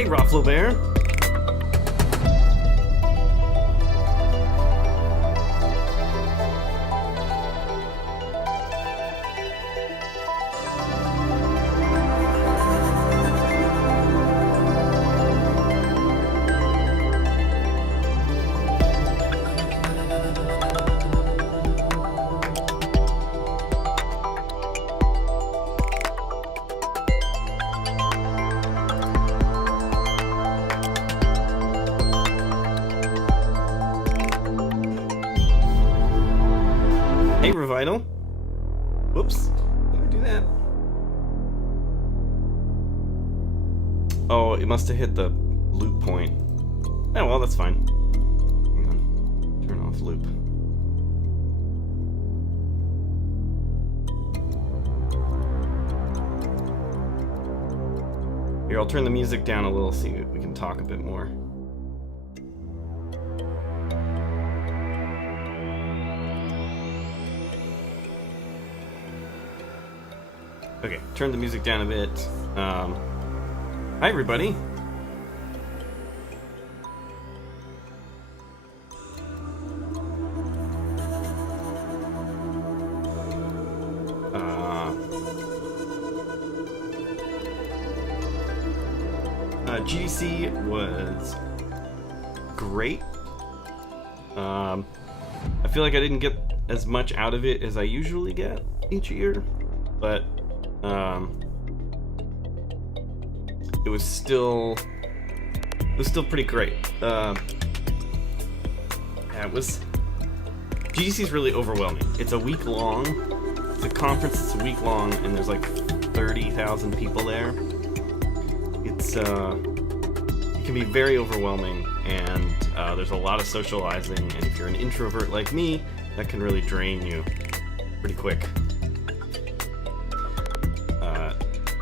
Hey, Ruffalo Bear. Hey, Revital. Whoops. Did I do that? Oh, it must have hit the loop point. Oh, well, that's fine. Hang on. Turn off loop. Here, I'll turn the music down a little so we can talk a bit more. Okay, turn the music down a bit. Hi, everybody. GDC was great. I feel like I didn't get as much out of it as I usually get each year, but it was still pretty great. GDC's really overwhelming. It's a week long. It's a conference that's a week long, and there's like 30,000 people there. It can be very overwhelming, and there's a lot of socializing, and if you're an introvert like me, that can really drain you pretty quick.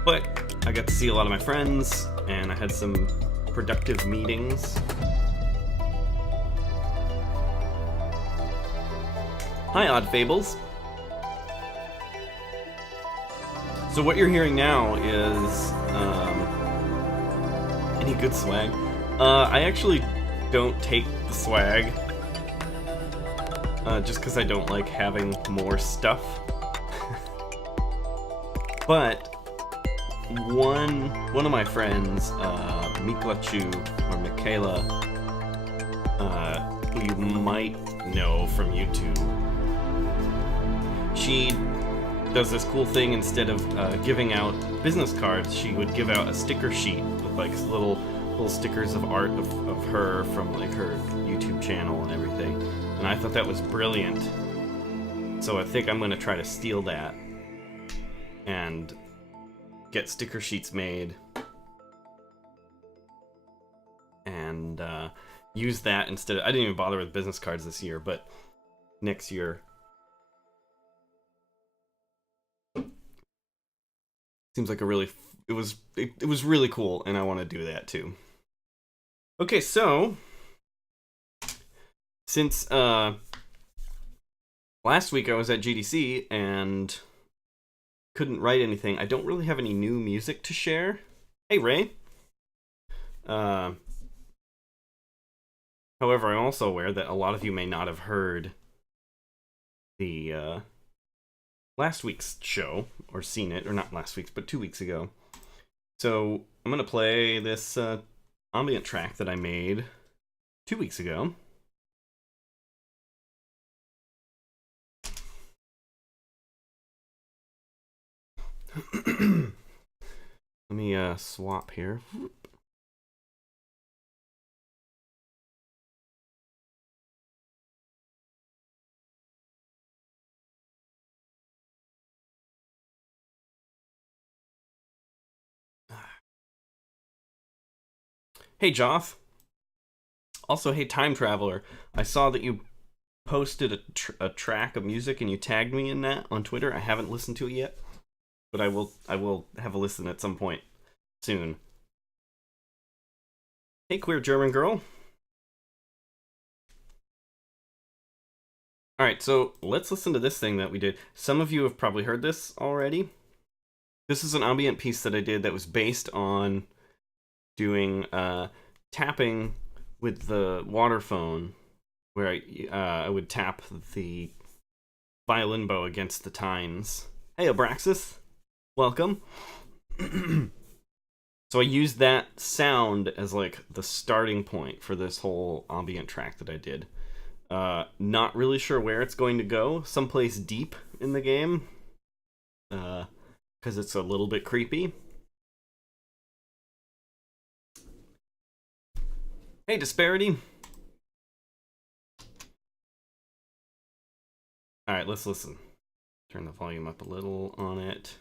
But I got to see a lot of my friends, and I had some productive meetings. Hi, Odd Fables. So what you're hearing now is any good swag. I actually don't take the swag just because I don't like having more stuff. But one of my friends, Miklachu or Michaela, who you might know from YouTube, she does this cool thing. Instead of giving out business cards, she would give out a sticker sheet with like little stickers of art of her from like her YouTube channel and everything. And I thought that was brilliant. So I think I'm gonna try to steal that and get sticker sheets made and use that instead. I didn't even bother with business cards this year, but next year. Seems like it was really cool, and I want to do that too. Okay, so since last week I was at GDC and couldn't write anything, I don't really have any new music to share. Hey, Ray. However, I'm also aware that a lot of you may not have heard the last week's show, or seen it, or not last week's, but 2 weeks ago. So I'm gonna play this ambient track that I made 2 weeks ago. Let me swap here. Hey, Joff. Also, hey, Time Traveler. I saw that you posted a track of music and you tagged me in that on Twitter. I haven't listened to it yet, but I will have a listen at some point soon. Hey, Queer German Girl. Alright, so let's listen to this thing that we did. Some of you have probably heard this already. This is an ambient piece that I did that was based on doing tapping with the water phone, where I would tap the violin bow against the tines. Hey, Abraxas, welcome. So I used that sound as like the starting point for this whole ambient track that I did. Not really sure where it's going to go. Someplace deep in the game, because it's a little bit creepy. Hey, Disparity. All right, let's listen. Turn the volume up a little on it.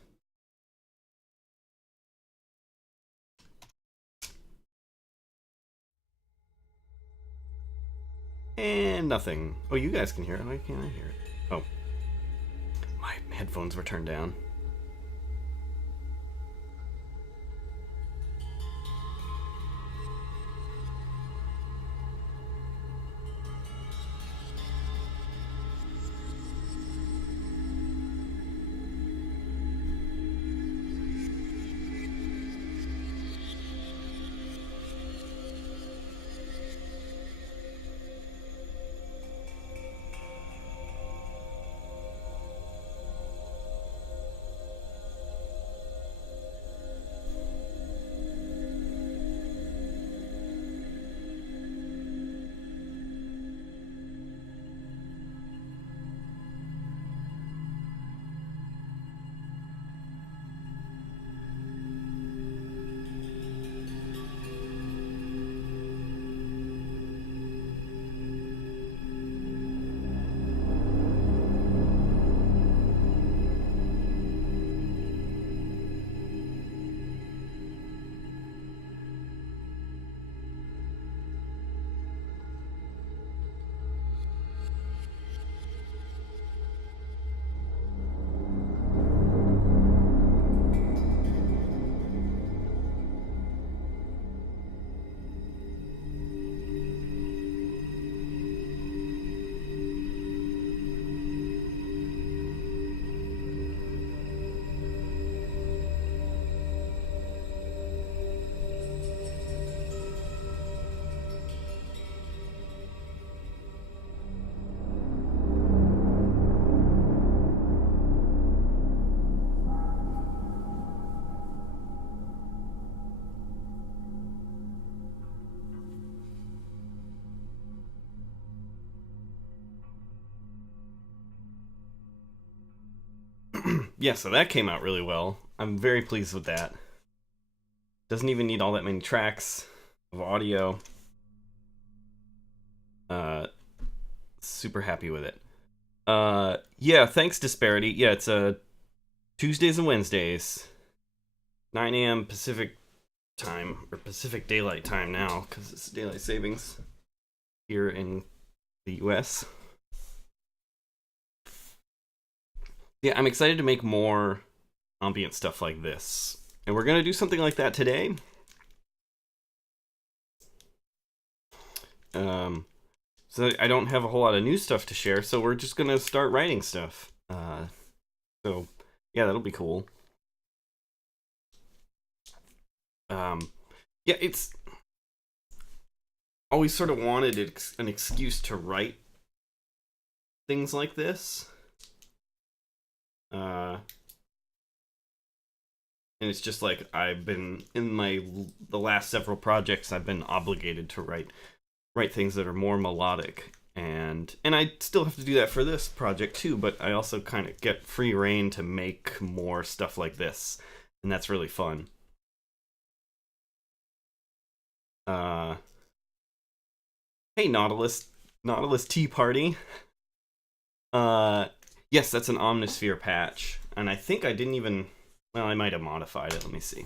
And nothing. Oh, you guys can hear it. Why can't I hear it? Oh. My headphones were turned down. Yeah, so that came out really well. I'm very pleased with that. Doesn't even need all that many tracks of audio. Super happy with it. Yeah, thanks, Disparity. Yeah, it's Tuesdays and Wednesdays, 9 a.m. Pacific time, or Pacific Daylight Time now, because it's daylight savings here in the US. Yeah, I'm excited to make more ambient stuff like this. And we're going to do something like that today. So I don't have a whole lot of new stuff to share, so we're just going to start writing stuff. So, yeah, that'll be cool. Yeah, it's always sort of wanted an excuse to write things like this. And it's just like I've been in the last several projects I've been obligated to write things that are more melodic, and I still have to do that for this project too, but I also kind of get free reign to make more stuff like this, and that's really fun. Hey, Nautilus Tea Party. Yes, that's an Omnisphere patch, and I think I didn't even, well, I might have modified it. Let me see.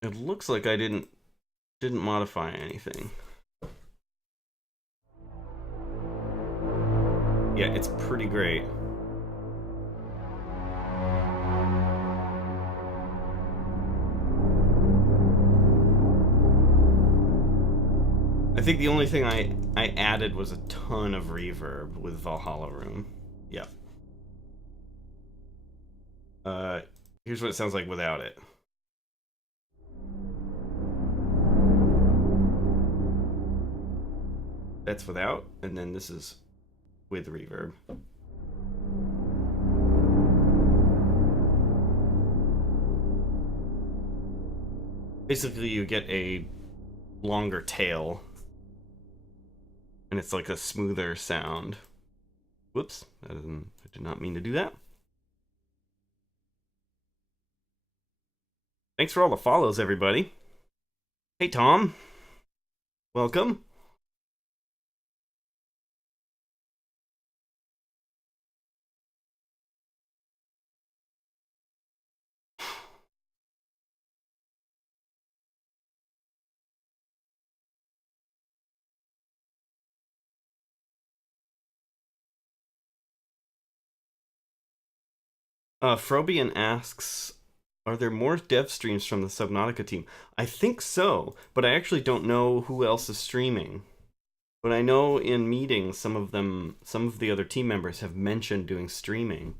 It looks like I didn't modify anything. Yeah, it's pretty great. I think the only thing I added was a ton of reverb with Valhalla Room. Yep. Here's what it sounds like without it. That's without, and then this is with reverb. Basically, you get a longer tail, and it's like a smoother sound. Whoops, I did not mean to do that. Thanks for all the follows, everybody. Hey, Tom. Welcome. Frobian asks, are there more dev streams from the Subnautica team? I think so, but I actually don't know who else is streaming. But I know in meetings, some of the other team members have mentioned doing streaming.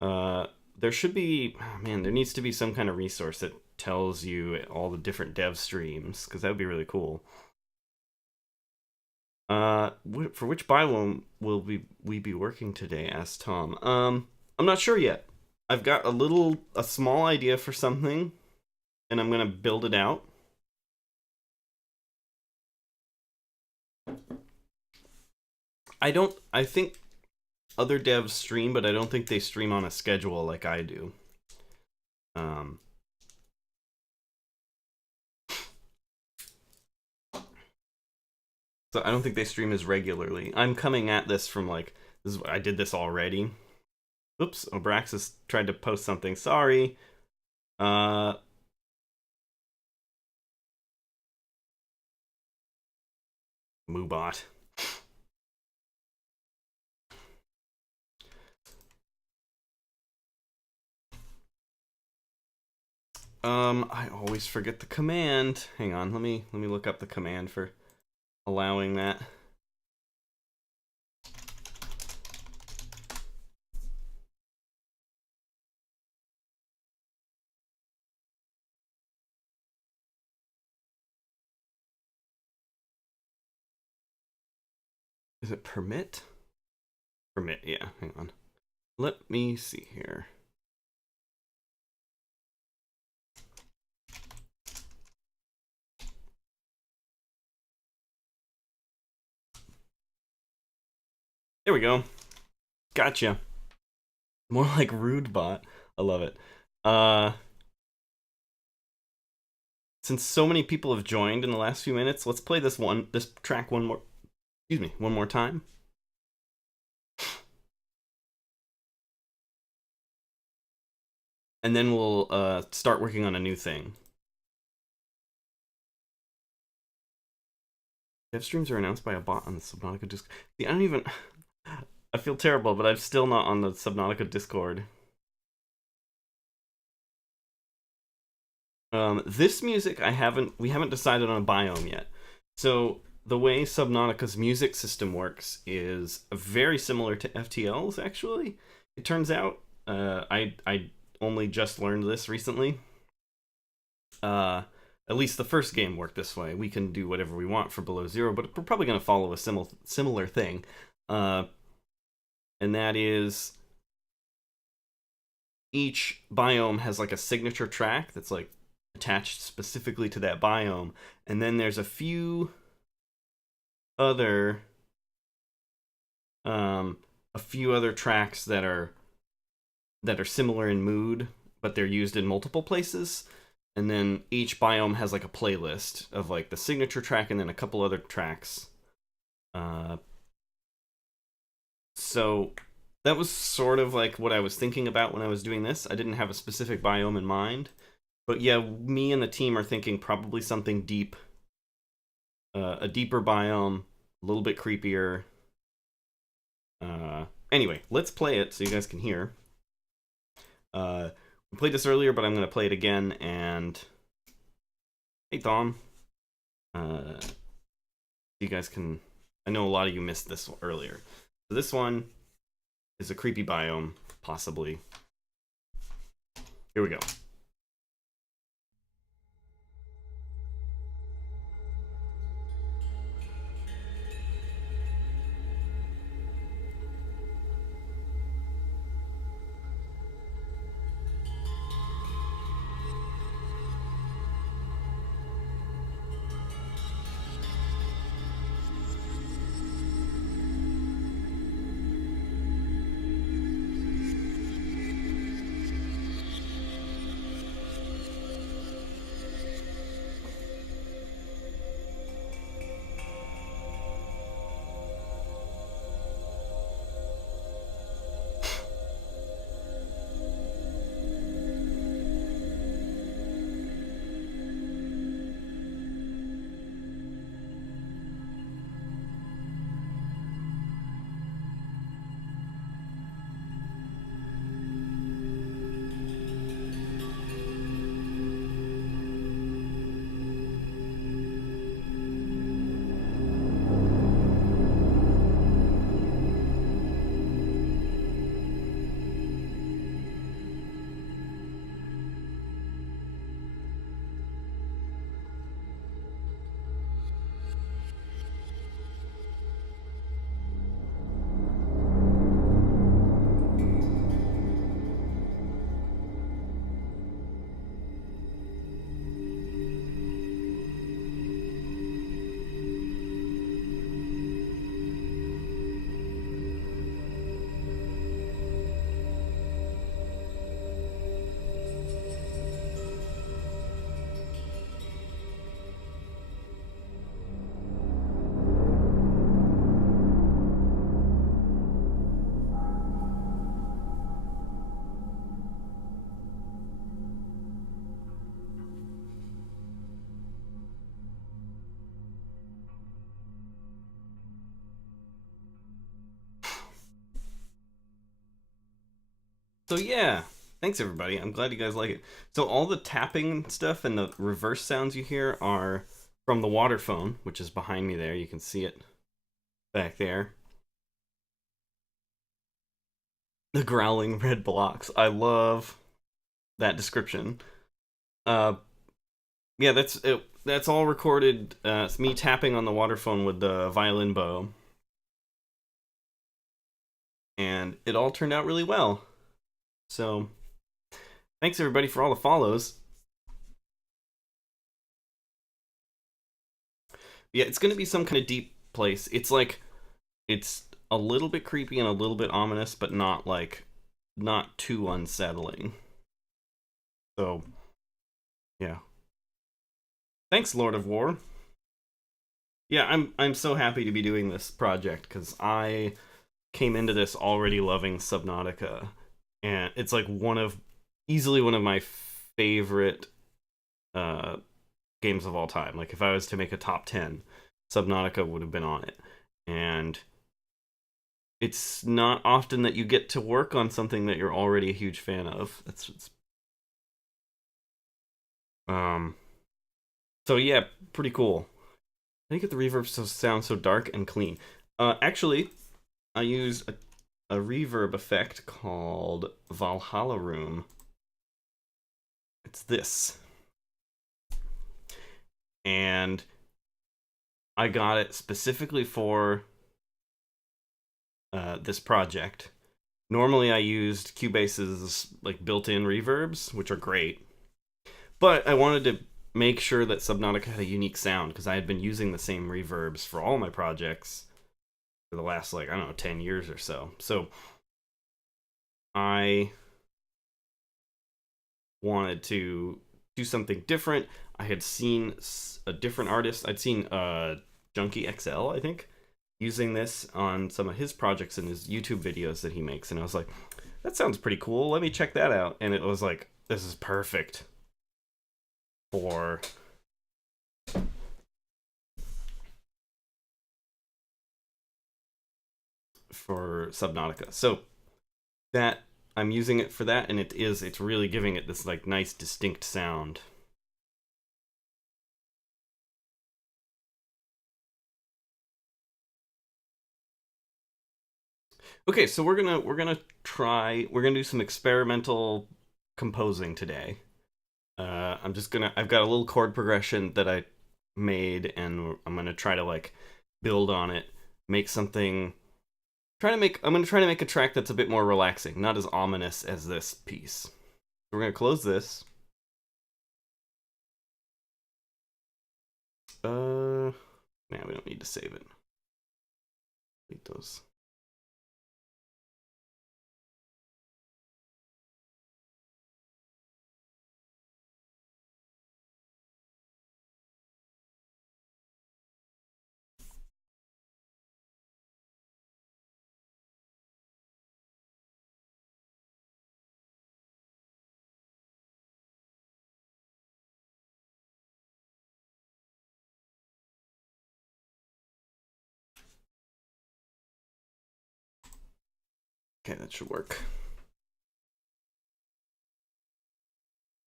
There should be, man, there needs to be some kind of resource that tells you all the different dev streams, because that would be really cool. For which biome will we be working today? Asked Tom. I'm not sure yet. I've got a small idea for something, and I'm gonna build it out. I think other devs stream, but I don't think they stream on a schedule like I do. So I don't think they stream as regularly. I'm coming at this from like, I did this already. Oops, Obraxis tried to post something. Sorry. Moobot. I always forget the command. Hang on, let me look up the command for allowing that. Is it permit? Permit, yeah, hang on. Let me see here. There we go. Gotcha. More like rude bot. I love it. Since so many people have joined in the last few minutes, let's play this track one more time. And then we'll start working on a new thing. Dev streams are announced by a bot on the Subnautica Discord. See, I feel terrible, but I'm still not on the Subnautica Discord. This music, we haven't decided on a biome yet. So the way Subnautica's music system works is very similar to FTL's, actually. It turns out, I only just learned this recently. At least the first game worked this way. We can do whatever we want for Below Zero, but we're probably going to follow a similar thing. And that is, each biome has like a signature track that's like attached specifically to that biome, and then there's a few other tracks that are similar in mood, but they're used in multiple places. And then each biome has like a playlist of like the signature track and then a couple other tracks. So that was sort of like what I was thinking about when I was doing this. I didn't have a specific biome in mind. But yeah, me and the team are thinking probably something deep. A deeper biome, a little bit creepier. Anyway, let's play it so you guys can hear. We played this earlier, but I'm going to play it again, and... Hey, Tom. You guys can... I know a lot of you missed this earlier. So this one is a creepy biome, possibly. Here we go. So yeah, thanks everybody. I'm glad you guys like it. So all the tapping stuff and the reverse sounds you hear are from the water phone, which is behind me there. You can see it back there. The growling red blocks. I love that description. Yeah, that's it. That's all recorded. It's me tapping on the water phone with the violin bow. And it all turned out really well. So, thanks everybody for all the follows. Yeah, it's going to be some kind of deep place. It's like, it's a little bit creepy and a little bit ominous, but not too unsettling. So, yeah. Thanks, Lord of War. Yeah, I'm so happy to be doing this project because I came into this already loving Subnautica, and it's like easily one of my favorite games of all time. Like if I was to make a top 10, Subnautica would have been on it. And it's not often that you get to work on something that you're already a huge fan of. So yeah, pretty cool. I think the reverb sounds so dark and clean. Actually, I use a reverb effect called Valhalla Room. It's this. And I got it specifically for this project. Normally I used Cubase's like built-in reverbs, which are great. But I wanted to make sure that Subnautica had a unique sound because I had been using the same reverbs for all my projects for the last, like, I don't know, 10 years or so. So I wanted to do something different. I had seen a different artist. I'd seen Junkie XL, I think, using this on some of his projects and his YouTube videos that he makes. And I was like, that sounds pretty cool. Let me check that out. And it was like, this is perfect for Subnautica. So that I'm using it for that, and it's really giving it this like nice distinct sound. Okay, so we're gonna do some experimental composing today. I've got a little chord progression that I made, and I'm gonna try to like build on it, make something. I'm gonna try to make a track that's a bit more relaxing, not as ominous as this piece. We're gonna close this. Nah, we don't need to save it. Delete those. Okay, that should work.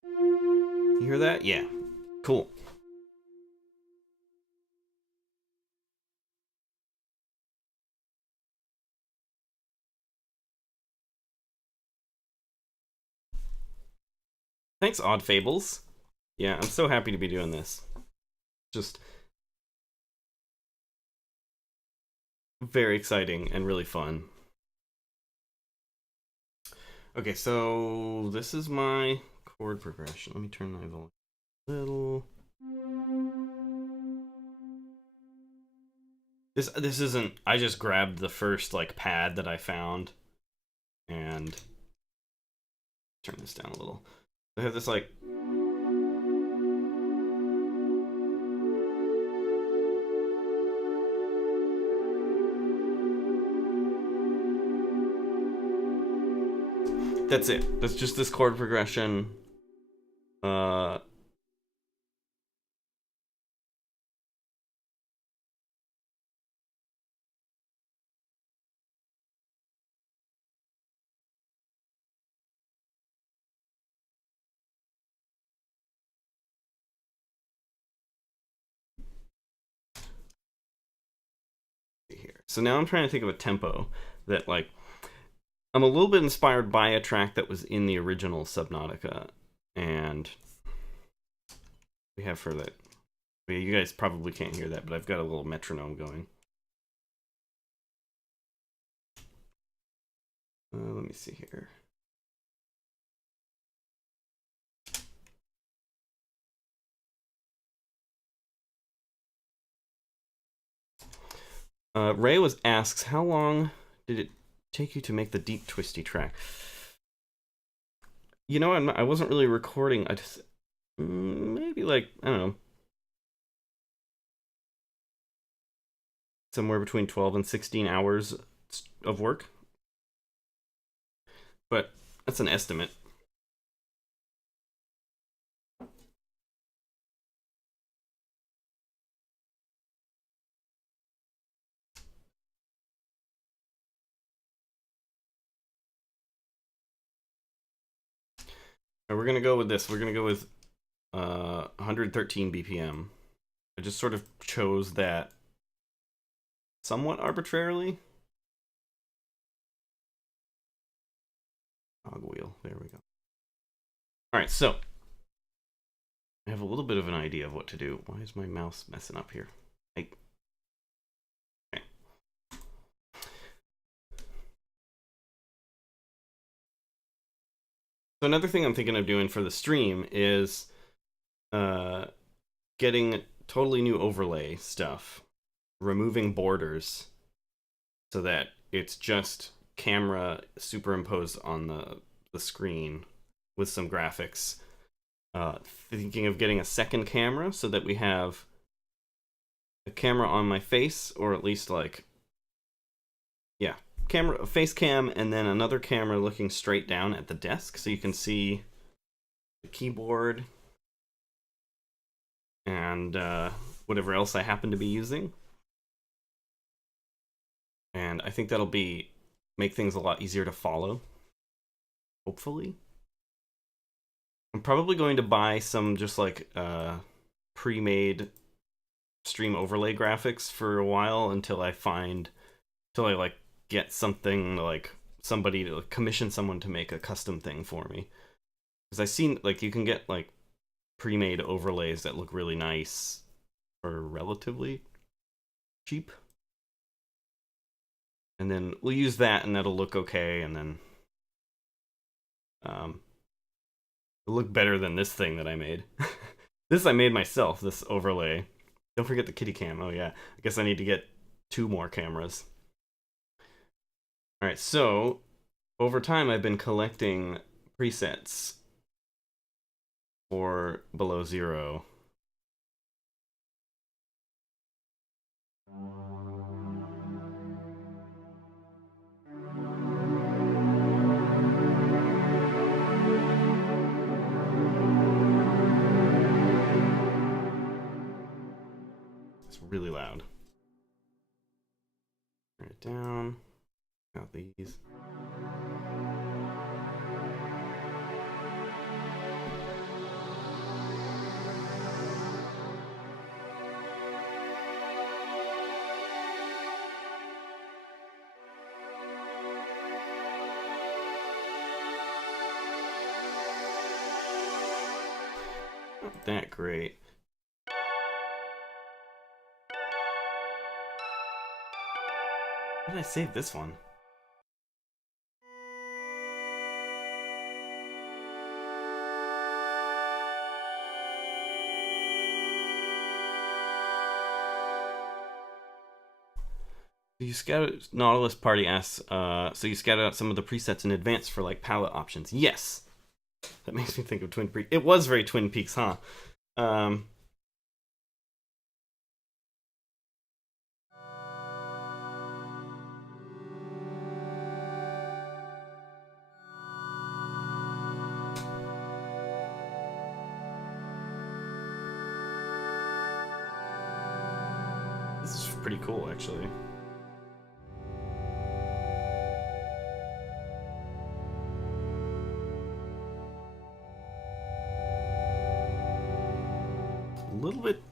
You hear that? Yeah. Cool. Thanks, Odd Fables. Yeah, I'm so happy to be doing this. Just very exciting and really fun. Okay, so this is my chord progression. Let me turn my volume a little. This isn't. I just grabbed the first like pad that I found, and turn this down a little. I have this like. That's it. That's just this chord progression. Here. So now I'm trying to think of a tempo that like I'm a little bit inspired by a track that was in the original Subnautica, and we have for that. You guys probably can't hear that, but I've got a little metronome going. Let me see here. Ray asks, how long did it take you to make the deep twisty track? You know, I wasn't really recording. I just maybe like I don't know, somewhere between 12 and 16 hours of work. But that's an estimate. Right, we're gonna go with this. We're gonna go with 113 BPM. I just sort of chose that somewhat arbitrarily. Cogwheel. There we go. All right, so I have a little bit of an idea of what to do. Why is my mouse messing up here? Okay. So another thing I'm thinking of doing for the stream is getting totally new overlay stuff, removing borders so that it's just camera superimposed on the screen with some graphics. Thinking of getting a second camera so that we have a camera on my face, or at least like, yeah, camera, face cam, and then another camera looking straight down at the desk so you can see the keyboard and whatever else I happen to be using. And I think that'll make things a lot easier to follow, hopefully. I'm probably going to buy some just like pre-made stream overlay graphics for a while until I like get something like somebody to commission someone to make a custom thing for me. Because I seen like you can get like pre-made overlays that look really nice for relatively cheap. And then we'll use that and that'll look okay, and then it'll look better than this thing that I made. This I made myself, this overlay. Don't forget the kitty cam. Oh yeah, I guess I need to get 2 more cameras. Alright, so over time I've been collecting presets for Below Zero. It's really loud. Turn it down. Got these. Not that great. Why did I save this one? You scouted Nautilus Party asks, so you scouted out some of the presets in advance for like palette options. Yes. That makes me think of Twin Peaks. It was very Twin Peaks, huh? This is pretty cool, actually. A little bit,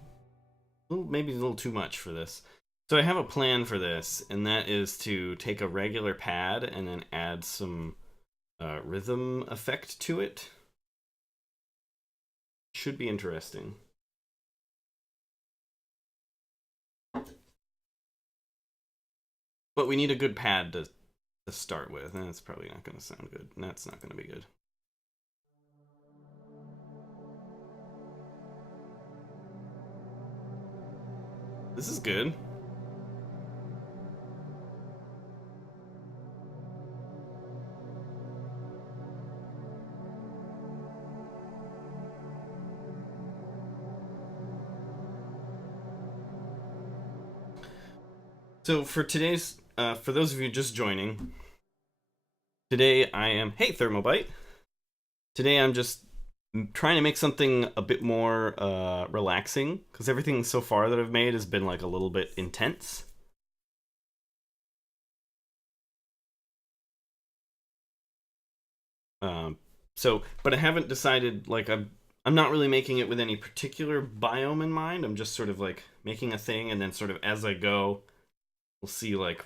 maybe a little too much for this. So I have a plan for this, and that is to take a regular pad and then add some rhythm effect to it. Should be interesting. But we need a good pad to start with, and it's probably not going to sound good. And that's not going to be good. This is good. So for today's, for those of you just joining, today I am, hey Thermobite. Today I'm just trying to make something a bit more relaxing, because everything so far that I've made has been like a little bit intense. But I haven't decided, like I'm not really making it with any particular biome in mind. I'm just sort of like making a thing, and then sort of as I go, we'll see like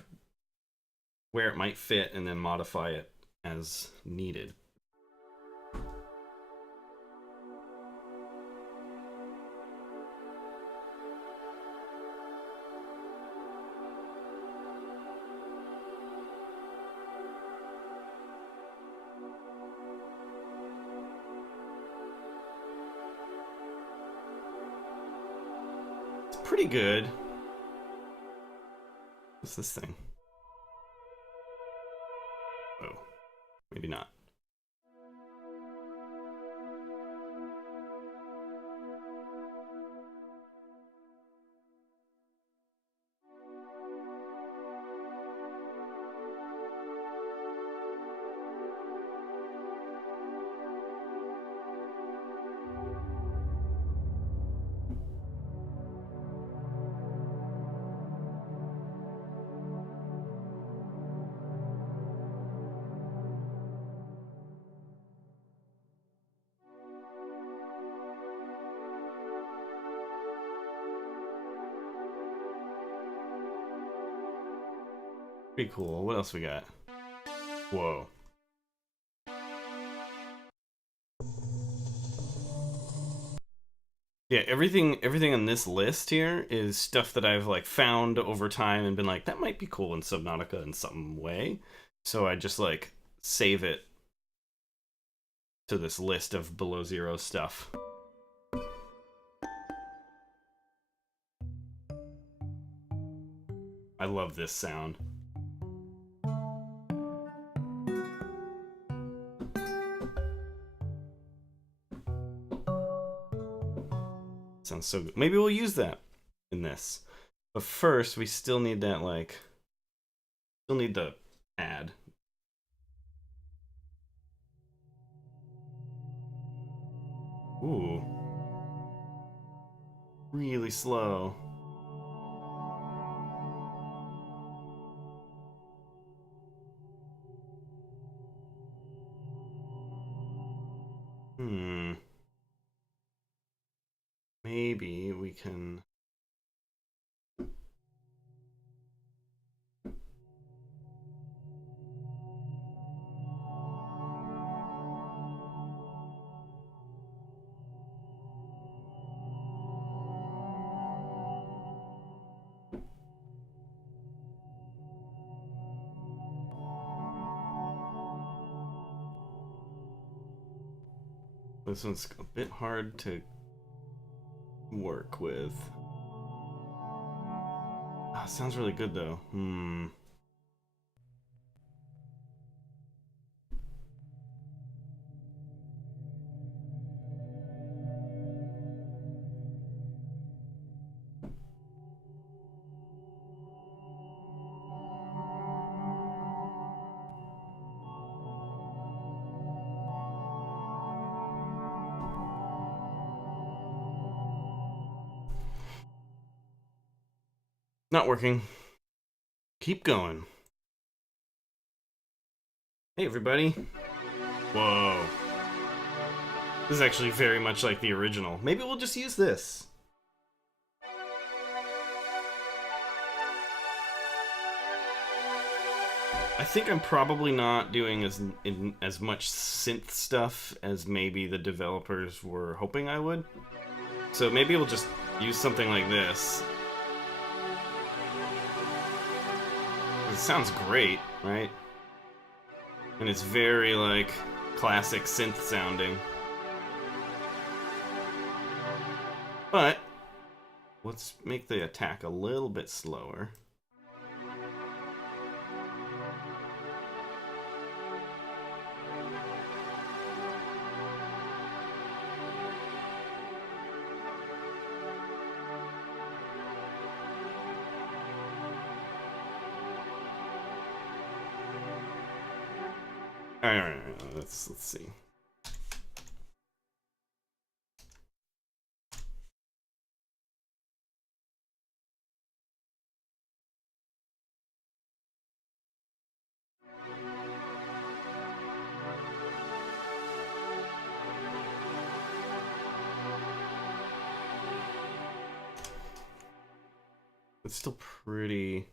where it might fit and then modify it as needed. It's pretty good. What's this thing? Oh, maybe not. Pretty cool. What else we got? Whoa. Yeah, everything on this list here is stuff that I've like found over time and been like, that might be cool in Subnautica in some way. So I just like save it to this list of below zero stuff. I love this sound. Sounds so good. Maybe we'll use that in this. But first, we still need that, like... Still need the ad. Ooh. Really slow. Maybe we can... This one's a bit hard to work with. Ah, sounds really good though. Not working. Keep going. Hey everybody. Whoa. This is actually very much like the original. Maybe we'll just use this. I think I'm probably not doing as much synth stuff as maybe the developers were hoping I would. So maybe we'll just use something like this. It sounds great, right? And it's very, like, classic synth sounding. But let's make the attack a little bit slower. All right, let's see. It's still pretty...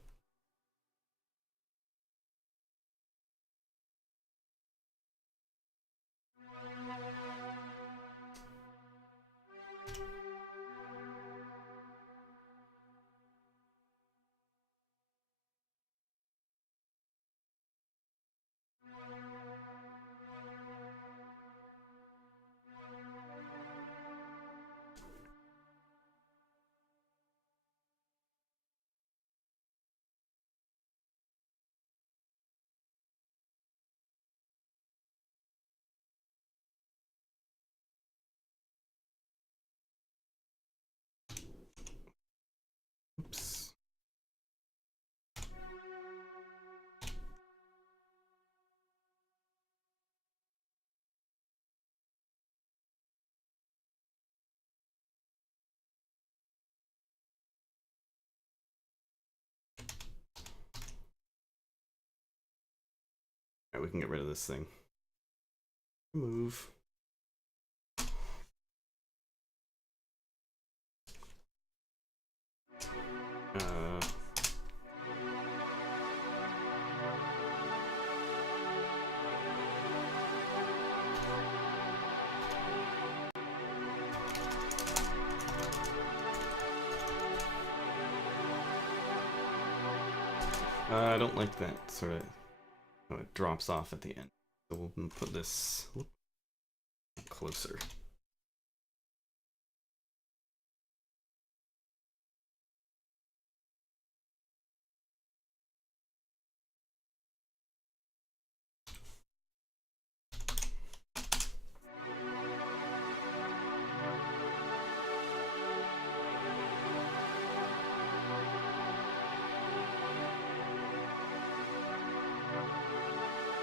Oops. Alright, we can get rid of this thing. Move. I don't like that sort of, oh, it drops off at the end. So we'll put this closer.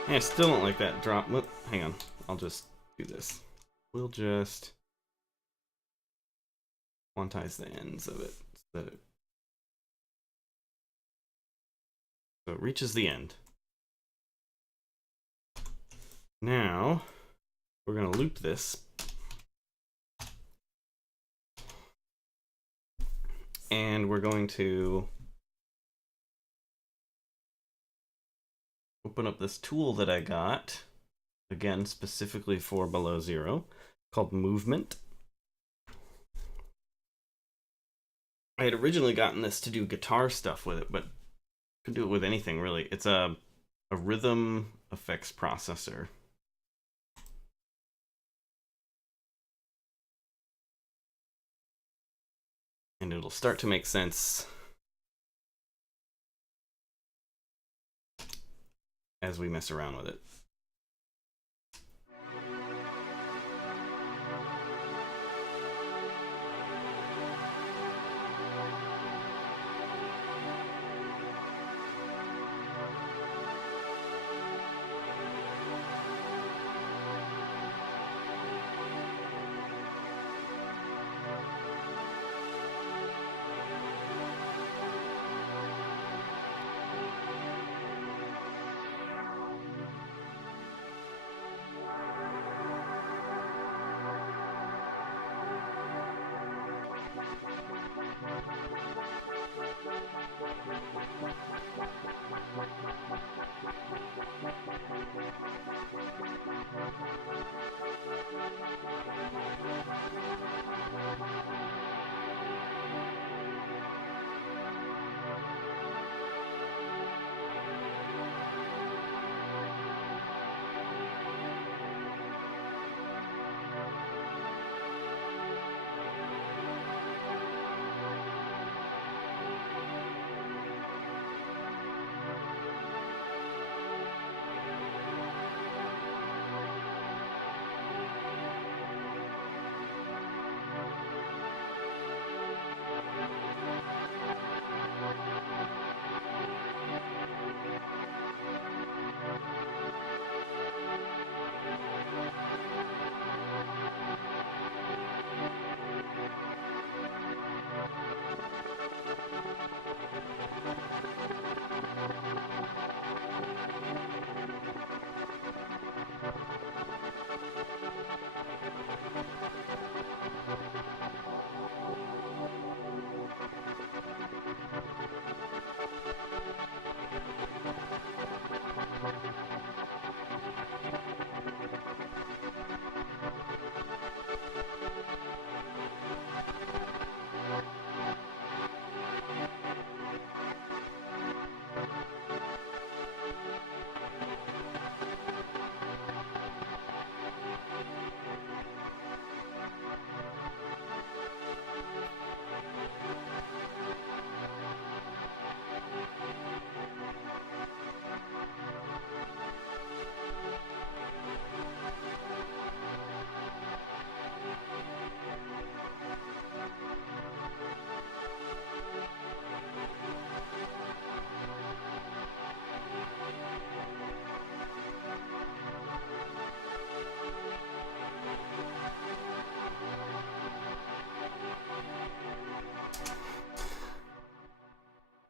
I still don't like that drop. Hang on, I'll just do this. We'll just quantize the ends of it so it reaches the end. Now we're going to loop this, and we're going to open up this tool that I got, again specifically for below zero, called Movement. I had originally gotten this to do guitar stuff with it, but could do it with anything really. It's a rhythm effects processor. And it'll start to make sense as we mess around with it.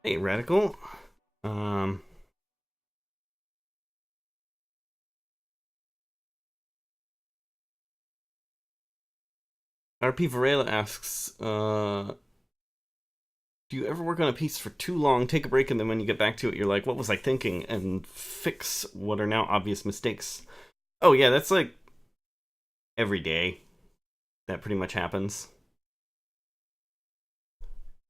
Hey, Radical. RP Varela asks, do you ever work on a piece for too long, take a break, and then when you get back to it, you're like, what was I thinking? And fix what are now obvious mistakes? Oh yeah, that's like every day. That pretty much happens.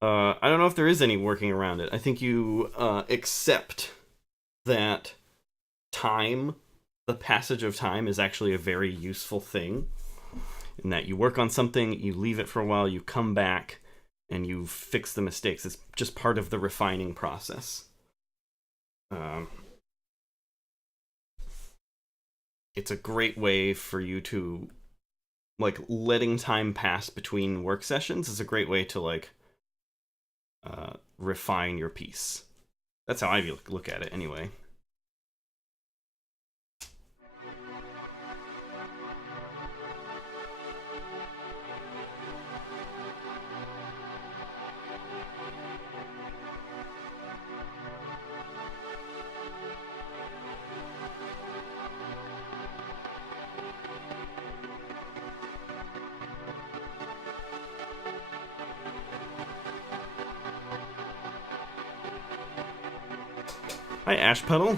I don't know if there is any working around it. I think you accept that time, the passage of time, is actually a very useful thing. In that you work on something, you leave it for a while, you come back, and you fix the mistakes. It's just part of the refining process. It's a great way for you to, like, letting time pass between work sessions is a great way to, like, refine your piece. That's how I look at it, anyway. Hi, Ash Puddle.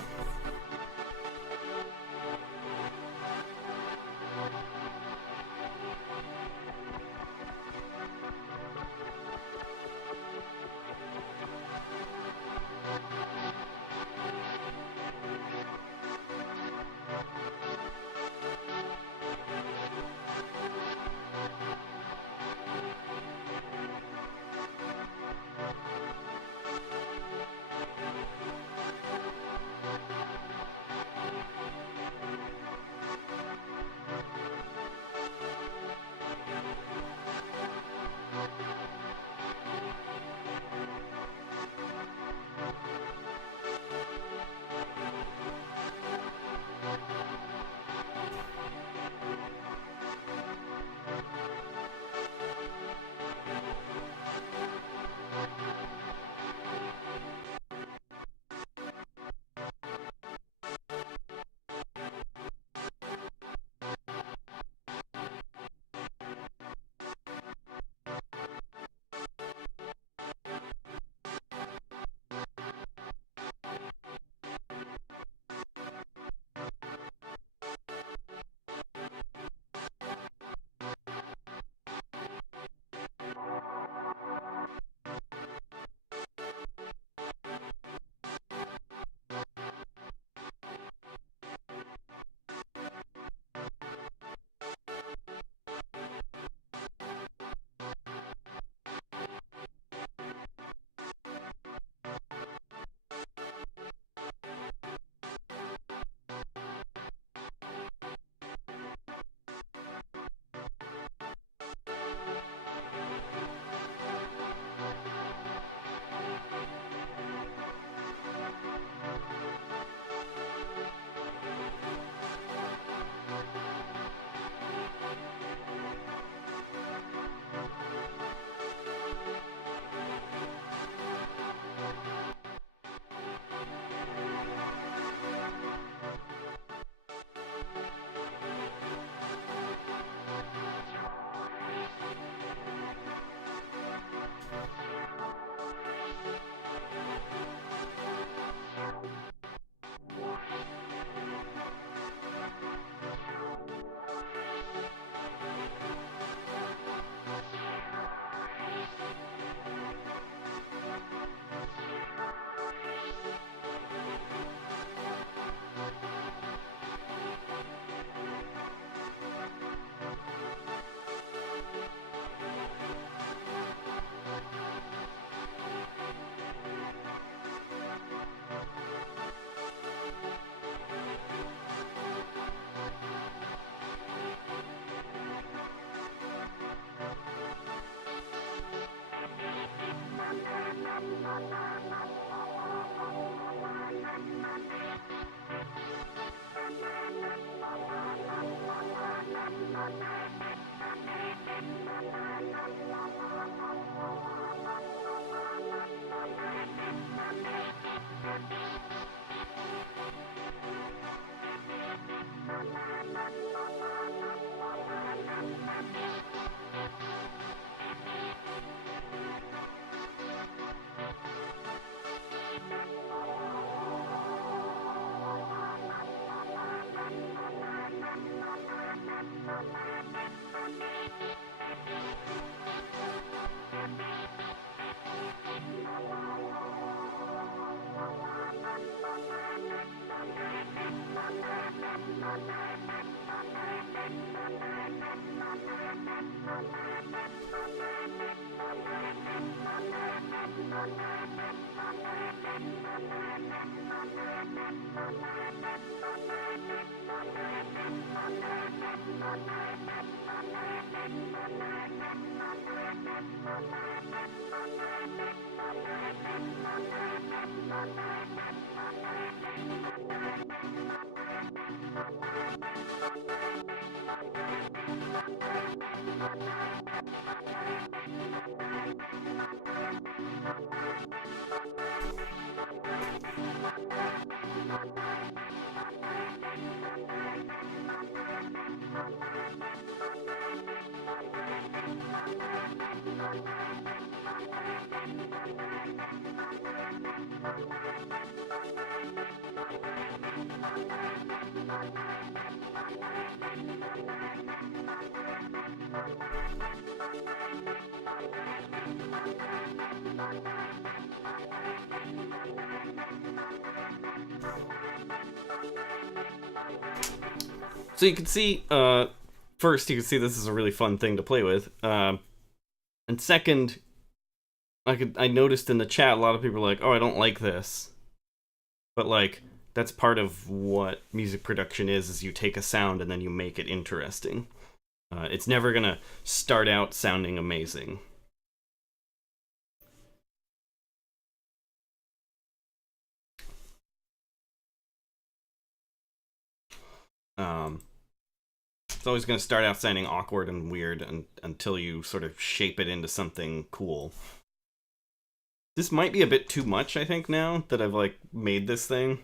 So you can see, first, you can see this is a really fun thing to play with. And second, I noticed in the chat a lot of people are like, "Oh, I don't like this," but like that's part of what music production is you take a sound and then you make it interesting. It's never gonna start out sounding amazing. It's always going to start out sounding awkward and weird until you sort of shape it into something cool. This might be a bit too much, I think, now that I've like made this thing.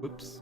Whoops.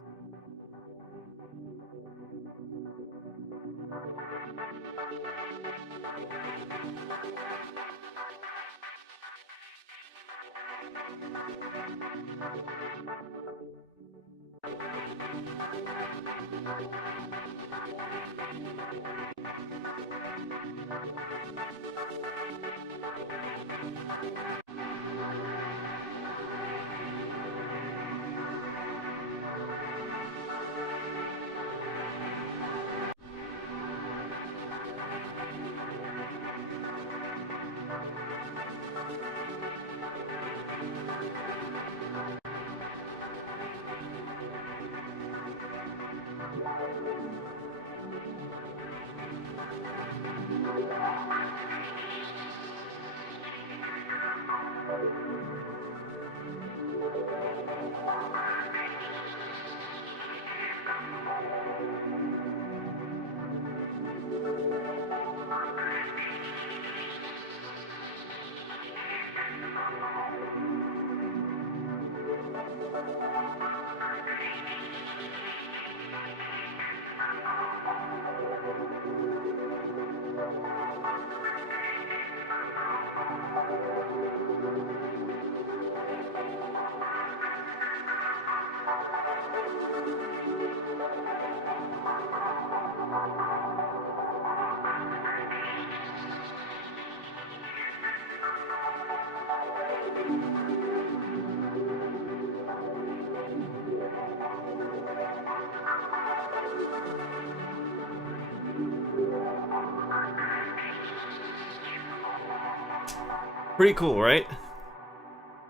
Pretty cool, right?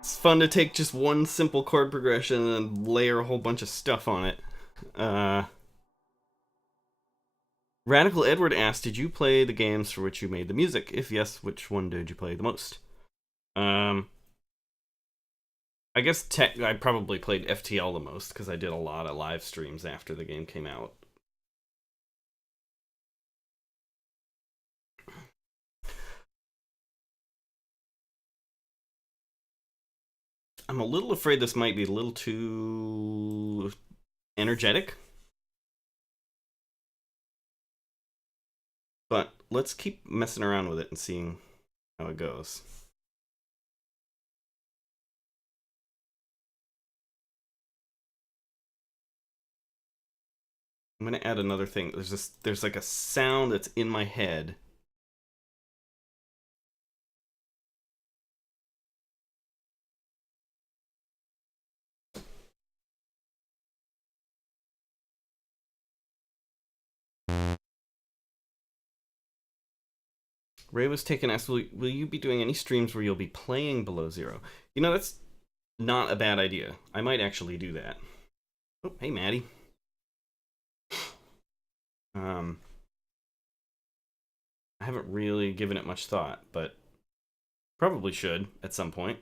It's fun to take just one simple chord progression and layer a whole bunch of stuff on it. Radical Edward asked, did you play the games for which you made the music? If yes, which one did you play the most? I guess I probably played FTL the most because I did a lot of live streams after the game came out. I'm a little afraid this might be a little too energetic. But let's keep messing around with it and seeing how it goes. I'm gonna add another thing. There's like a sound that's in my head. Ray was taken asked, will you be doing any streams where you'll be playing Below Zero? You know, that's not a bad idea. I might actually do that. Oh, hey, Maddie. I haven't really given it much thought, but probably should at some point.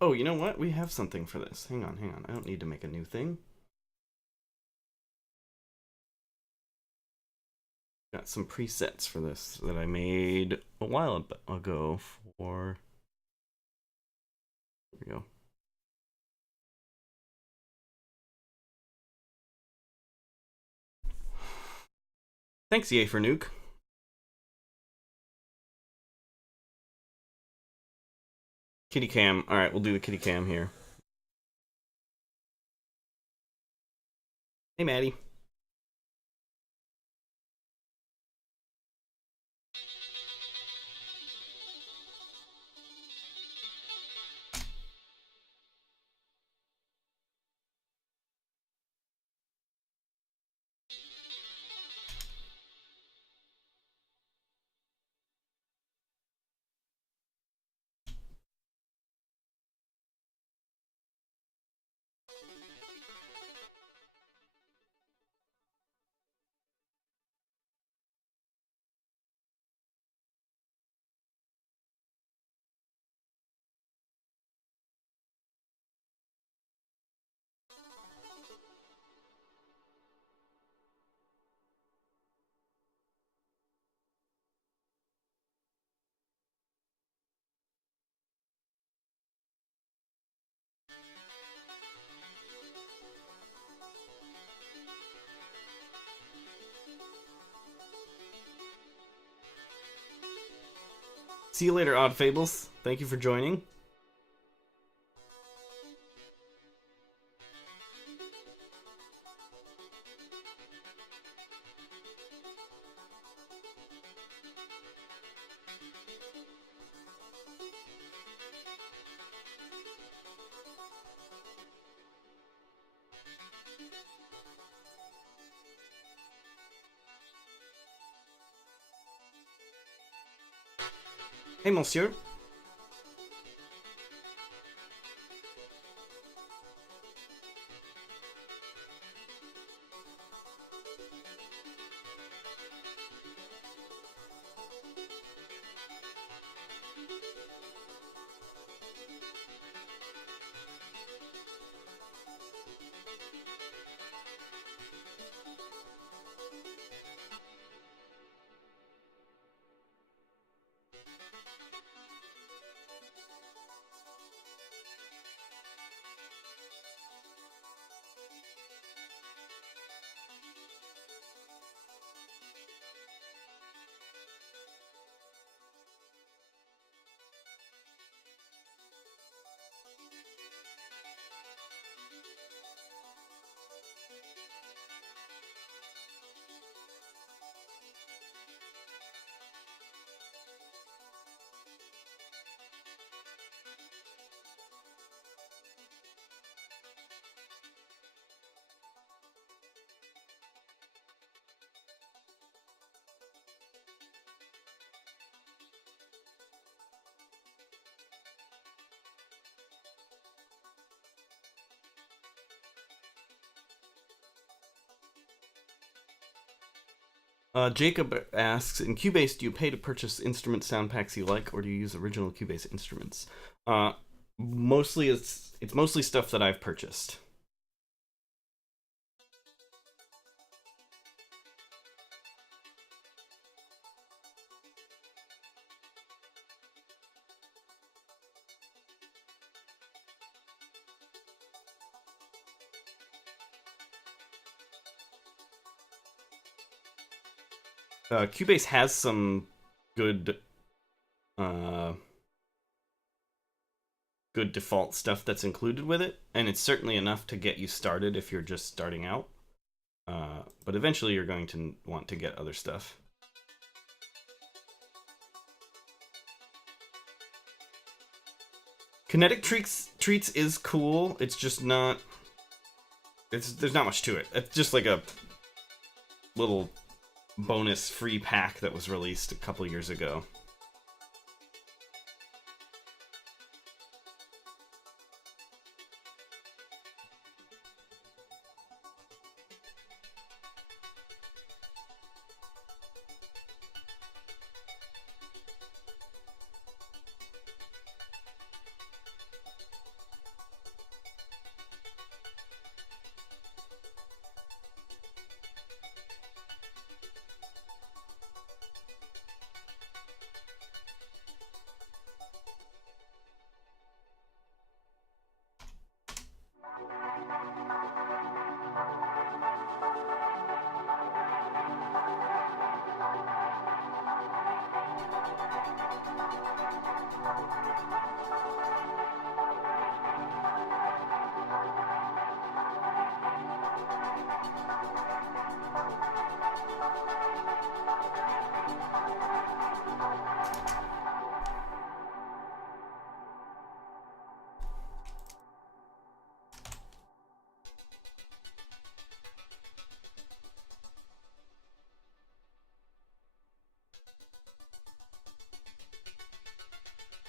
Oh, you know what? We have something for this. Hang on. I don't need to make a new thing. Got some presets for this that I made a while ago for... Here we go. Thanks, Yay for Nuke. Kitty cam. Alright, we'll do the kitty cam here. Hey, Maddie. See you later, Odd Fables. Thank you for joining. Hey, monsieur. Jacob asks, in Cubase, do you pay to purchase instrument sound packs you like, or do you use original Cubase instruments? Mostly it's mostly stuff that I've purchased. Cubase has some good good default stuff that's included with it, and it's certainly enough to get you started if you're just starting out. But eventually you're going to want to get other stuff. Kinetic treats is cool. It's just not. There's not much to it. It's just like a little bonus free pack that was released a couple years ago.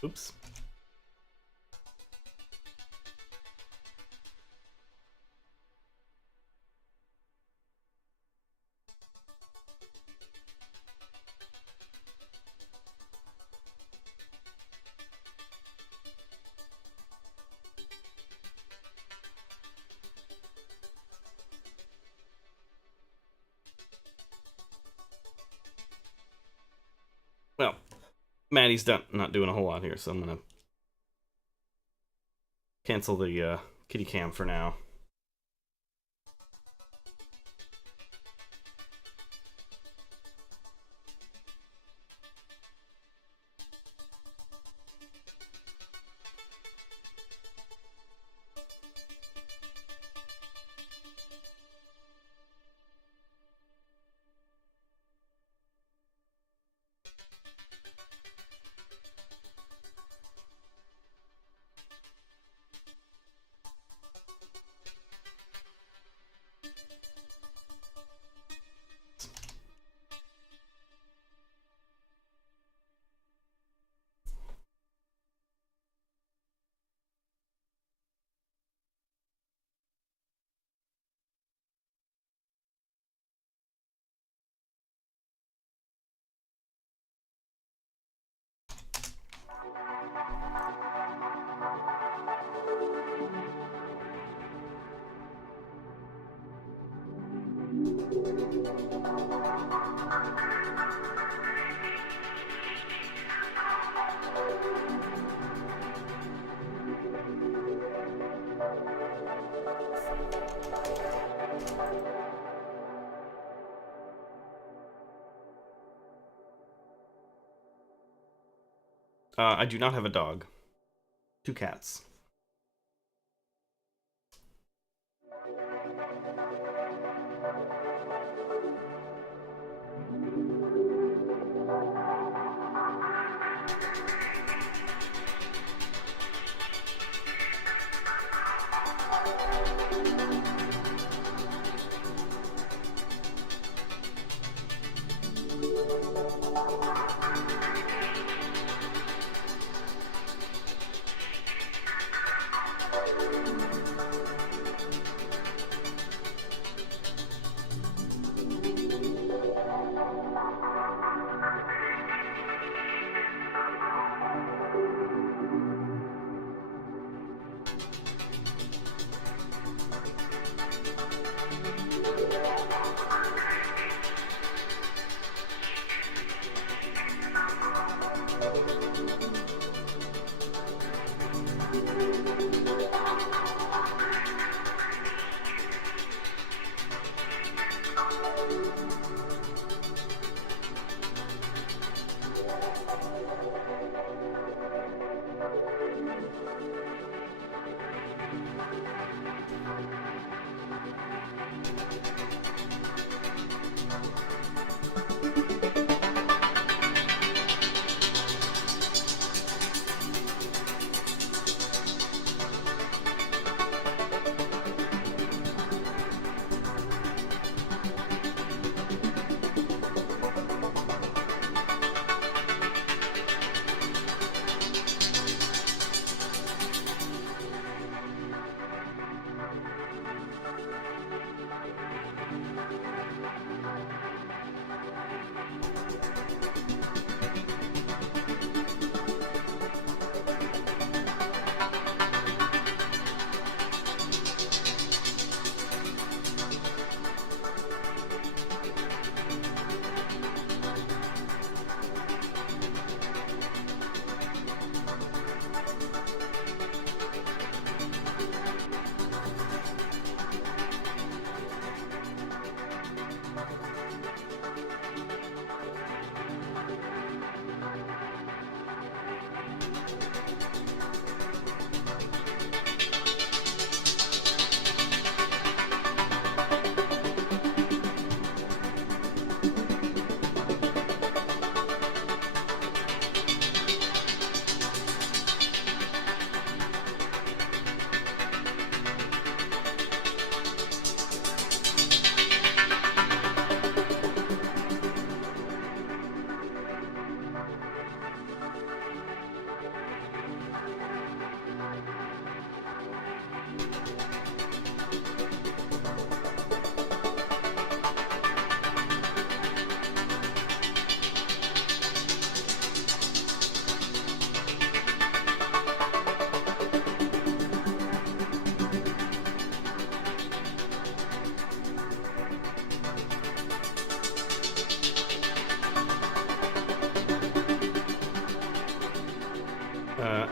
Oops. Well, Maddie's not doing a whole lot here, so I'm gonna cancel the kitty cam for now. I do not have a dog. 2 cats.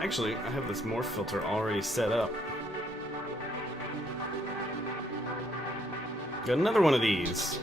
Actually, I have this morph filter already set up. Got another one of these.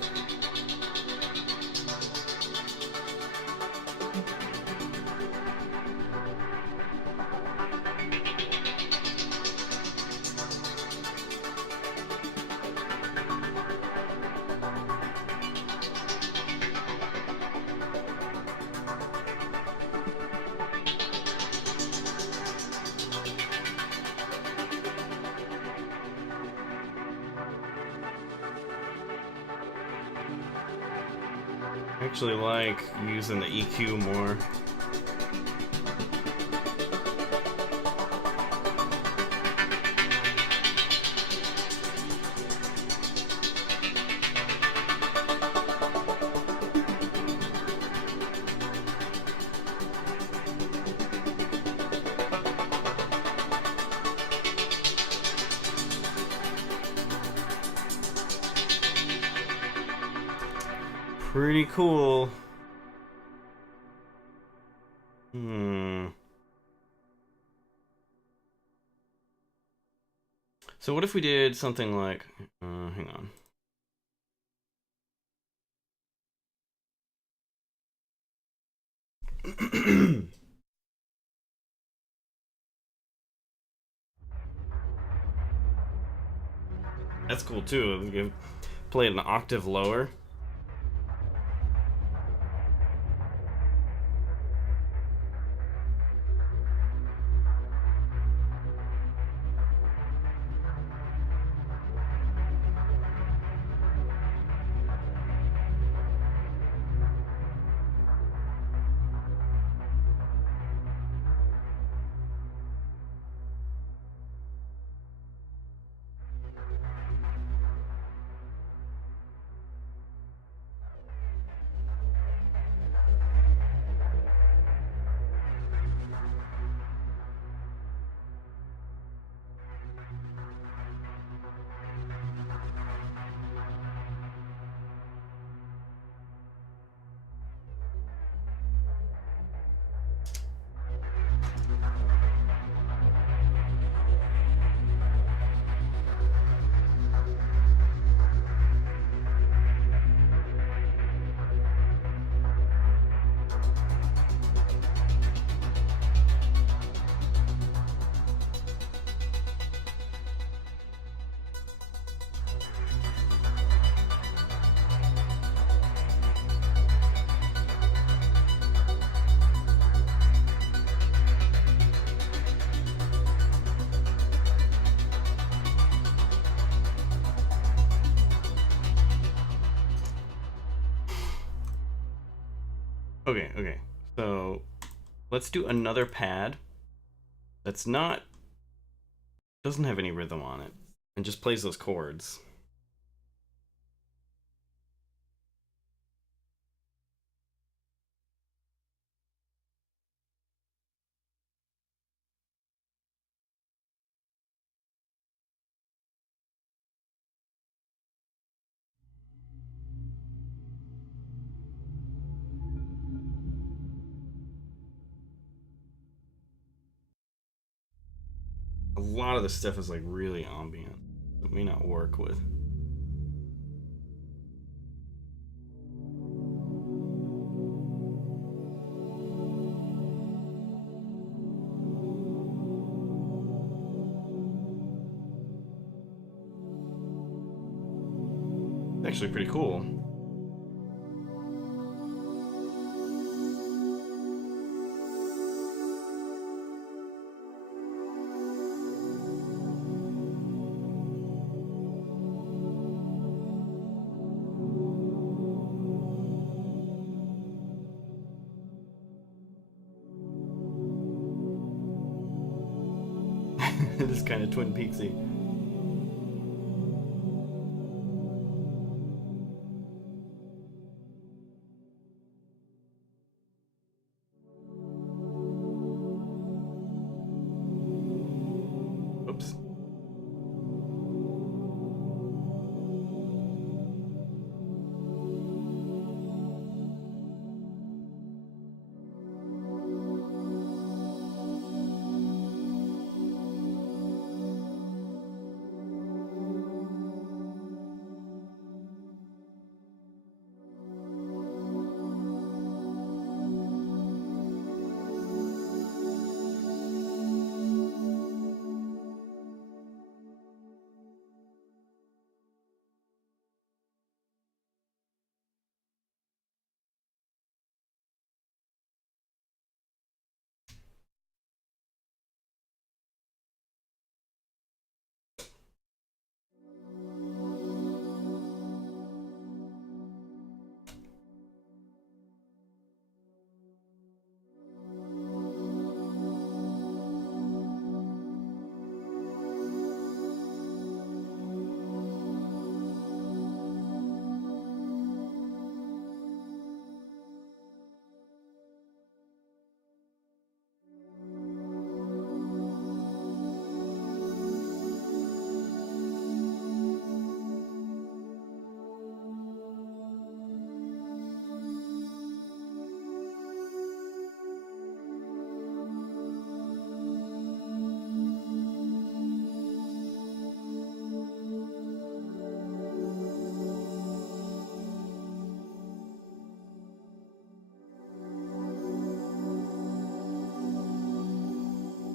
I actually like using the EQ more. Pretty cool. So what if we did something like, hang on. That's cool too. We can play it an octave lower. Okay. So let's do another pad that's not, doesn't have any rhythm on it, and just plays those chords. A lot of this stuff is like really ambient. It may not work with. It's actually pretty cool. It is kind of Twin Peaksy. Oops.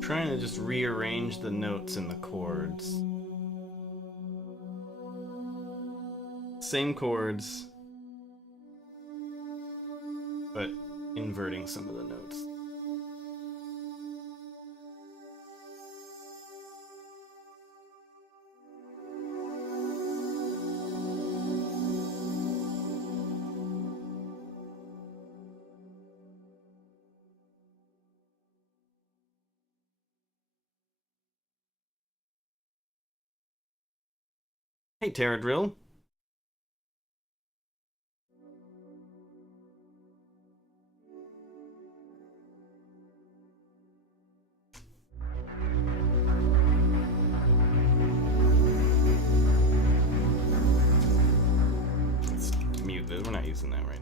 Trying to just rearrange the notes in the chords. Same chords, but inverting some of the notes. Hey, Terra Drill. Let's mute this. We're not using that right now.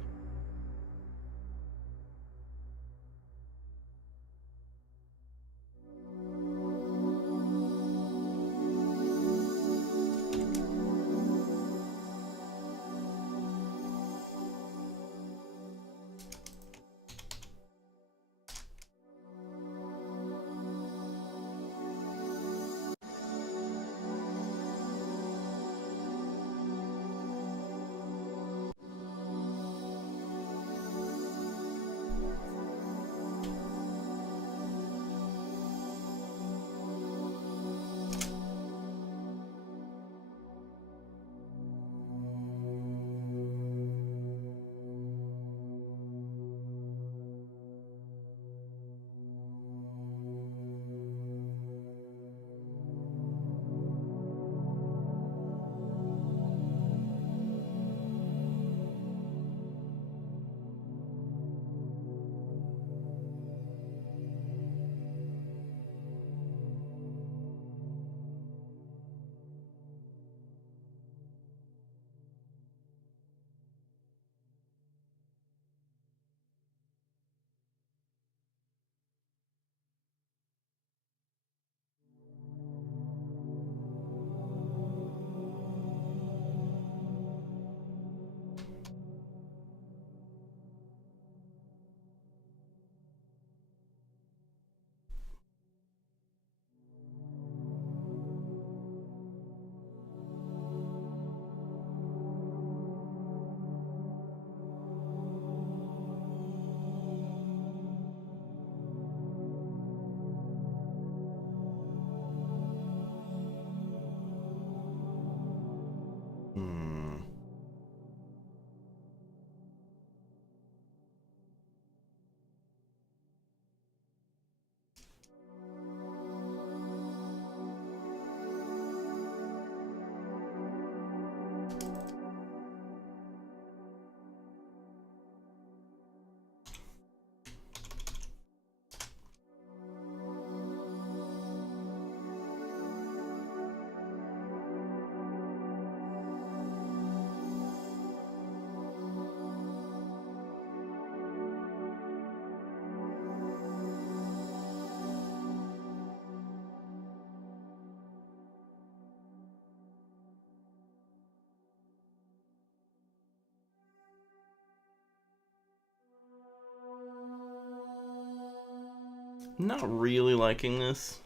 Not really liking this.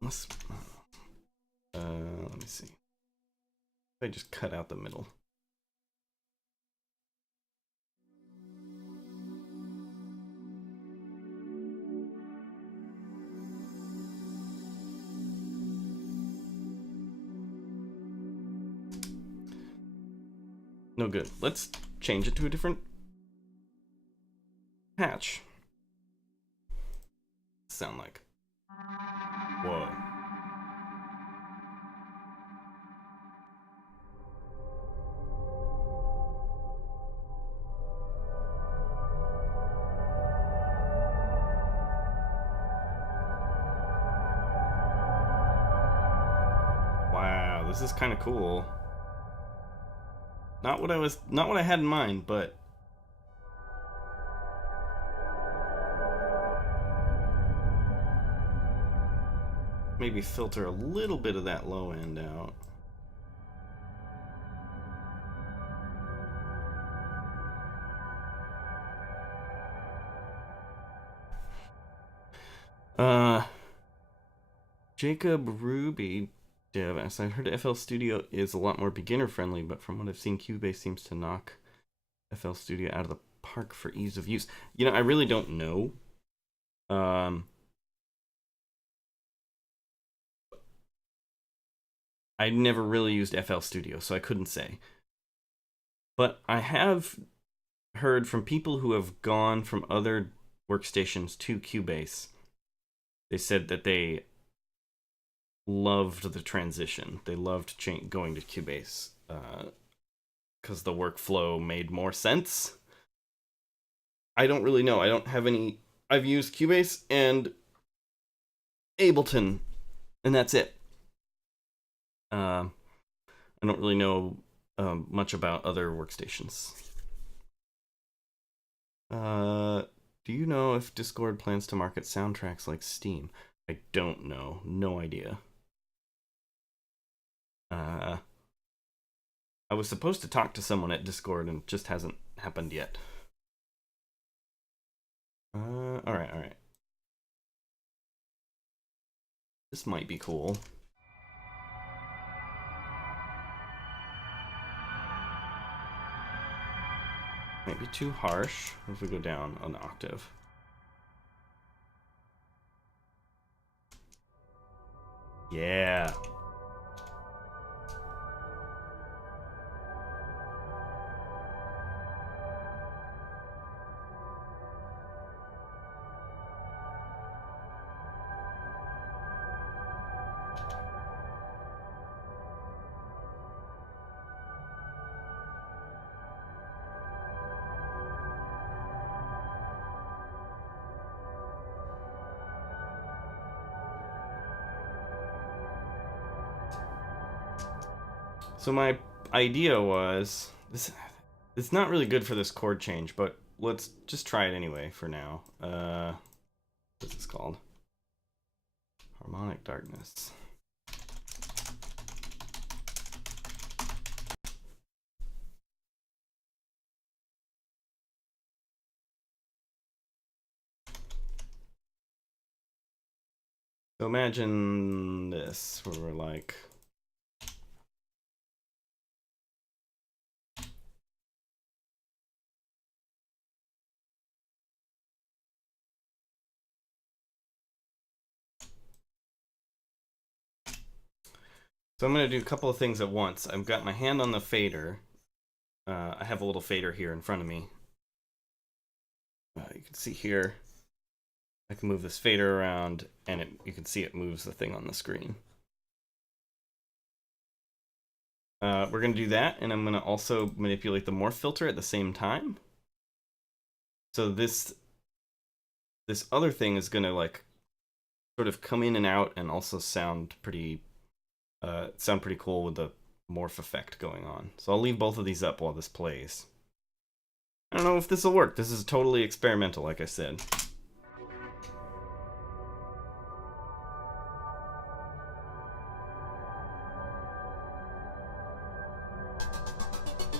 Let me see. If I just cut out the middle. No good. Let's change it to a different patch. Sound like. Whoa. Wow, this is kind of cool. Not what I had in mind, but maybe filter a little bit of that low end out. Jacob Ruby Dev asks, I heard FL Studio is a lot more beginner friendly, but from what I've seen, Cubase seems to knock FL Studio out of the park for ease of use. You know, I really don't know. I never really used FL Studio, so I couldn't say. But I have heard from people who have gone from other workstations to Cubase. They said that they loved the transition. They loved going to Cubase because the workflow made more sense. I don't really know. I don't have any. I've used Cubase and Ableton, and that's it. I don't really know much about other workstations. Do you know if Discord plans to market soundtracks like Steam? I don't know. No idea. I was supposed to talk to someone at Discord and it just hasn't happened yet. Alright. This might be cool. Might be too harsh if we go down an octave. Yeah. So my idea was this. It's not really good for this chord change, but let's just try it anyway for now. What's this called? Harmonic darkness. So imagine this, where we're like. So I'm going to do a couple of things at once. I've got my hand on the fader. I have a little fader here in front of me. You can see here, I can move this fader around, and you can see it moves the thing on the screen. We're going to do that, and I'm going to also manipulate the morph filter at the same time. So this other thing is going to like sort of come in and out and also sound pretty cool with the morph effect going on. So I'll leave both of these up while this plays. I don't know if this will work. This is totally experimental, like I said.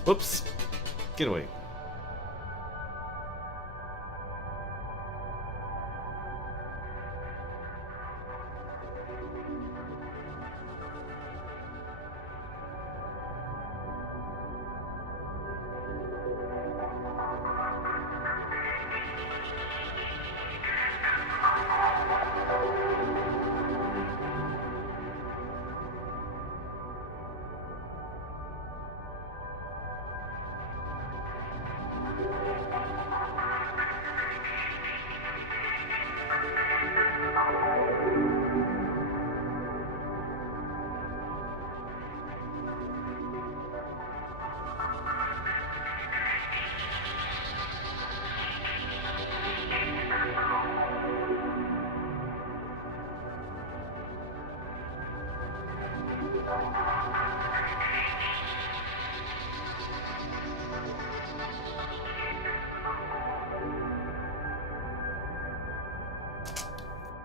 Whoops. Get away.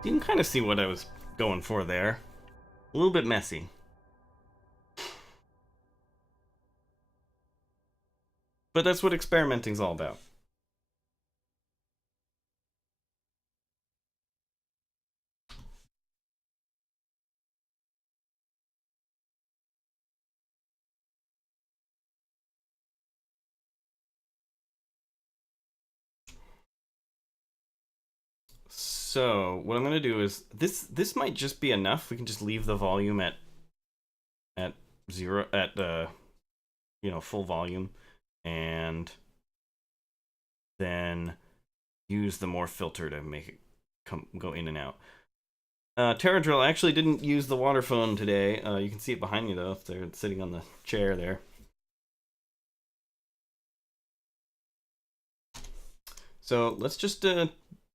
You can kind of see what I was going for there. A little bit messy. But that's what experimenting's all about. So what I'm gonna do is this might just be enough. We can just leave the volume at zero at full volume, and then use the more filter to make it go in and out. Terradrill actually didn't use the water phone today. You can see it behind me though, if they're sitting on the chair there. So let's just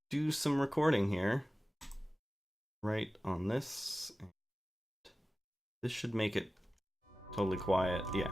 do some recording here. Right on this. This should make it totally quiet. Yeah.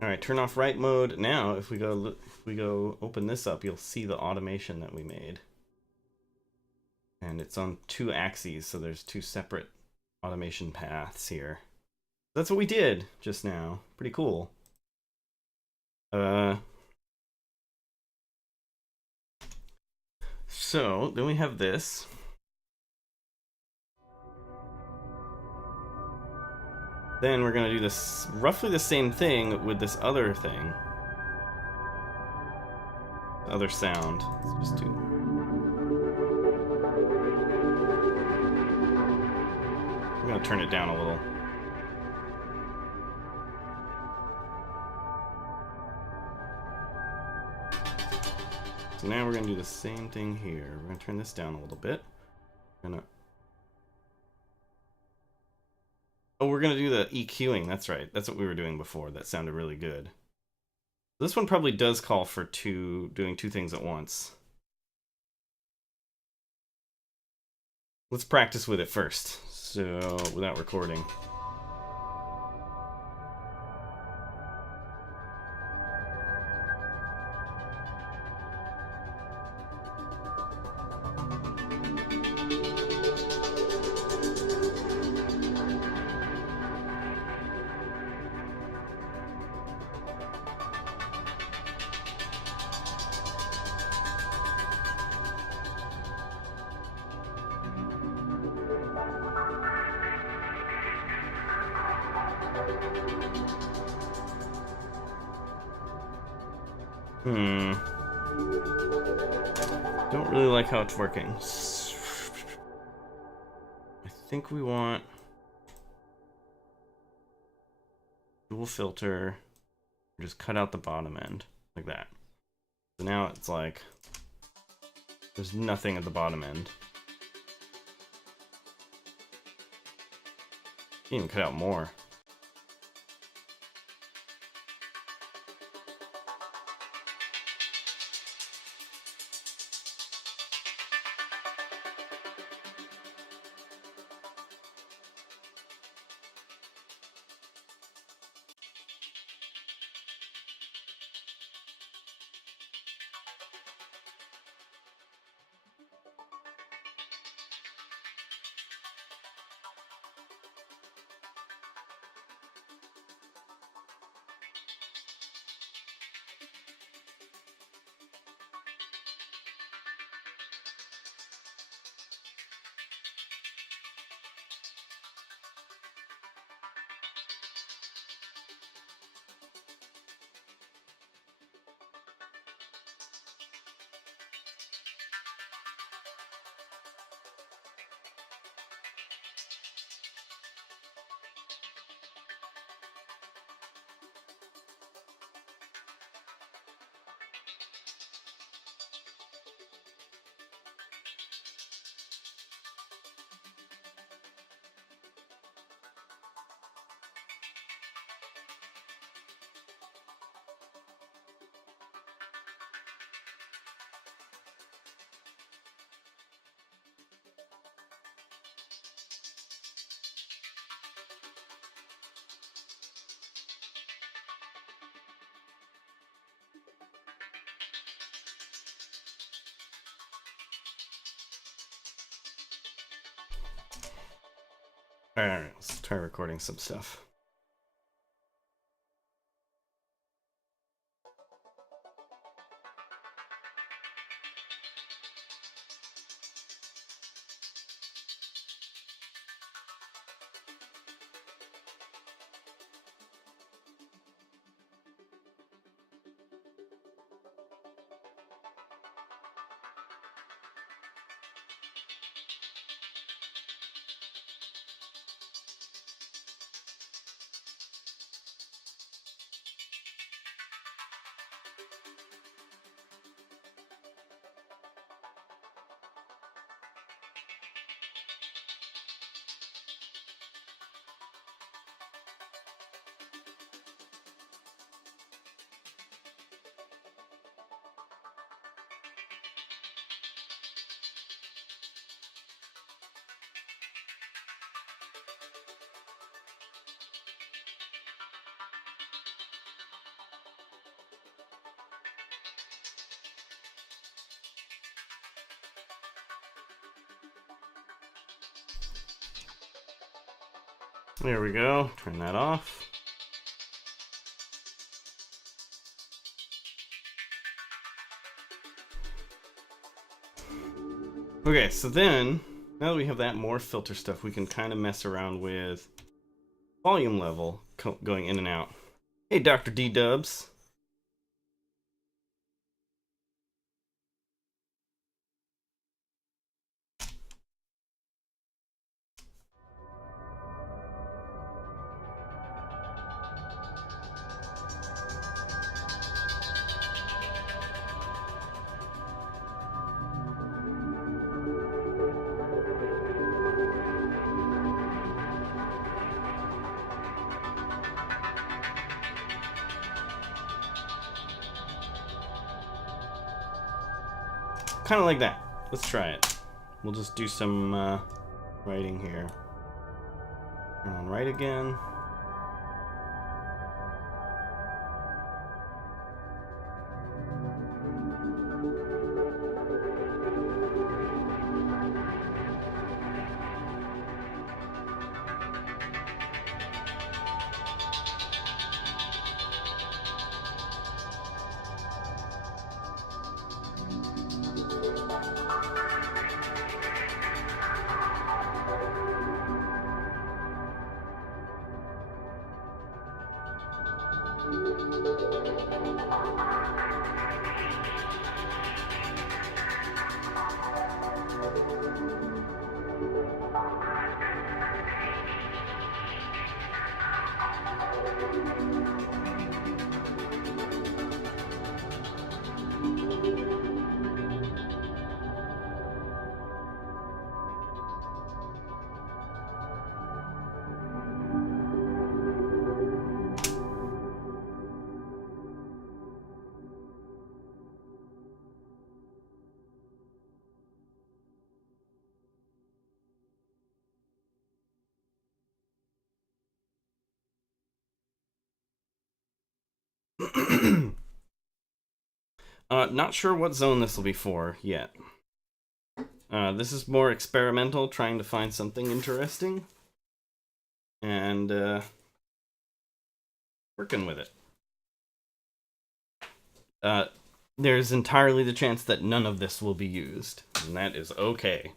Alright, turn off write mode. Now, if we go open this up, you'll see the automation that we made. And it's on 2 axes, so there's 2 separate automation paths here. That's what we did just now. Pretty cool. So, then we have this. Then we're gonna do this roughly the same thing with this other thing. The other sound. Let's just do. I'm gonna turn it down a little. So now we're gonna do the same thing here. We're gonna turn this down a little bit. We're gonna do the EQing. That's right. That's what we were doing before. That sounded really good. This one probably does call for doing 2 things at once. Let's practice with it first. So, without recording. Don't really like how it's working. I think we want dual filter. Just cut out the bottom end like that. So now it's like there's nothing at the bottom end. You can even cut out more. Alright, let's try recording some stuff. There we go. Turn that off. Okay, so then, now that we have that more filter stuff, we can kind of mess around with volume level going in and out. Hey, Dr. D-Dubs. Kind of like that. Let's try it. We'll just do some writing here. Turn on right again. Not sure what zone this will be for yet. This is more experimental, trying to find something interesting. And working with it. There's entirely the chance that none of this will be used, and that is okay.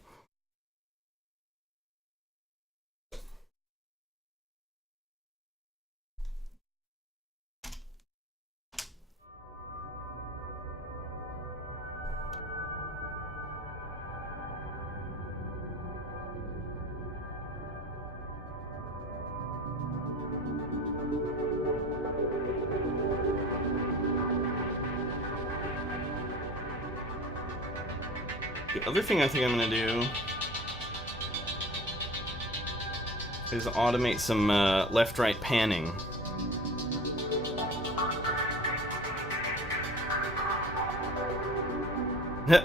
The other thing I think I'm going to do is automate some left-right panning.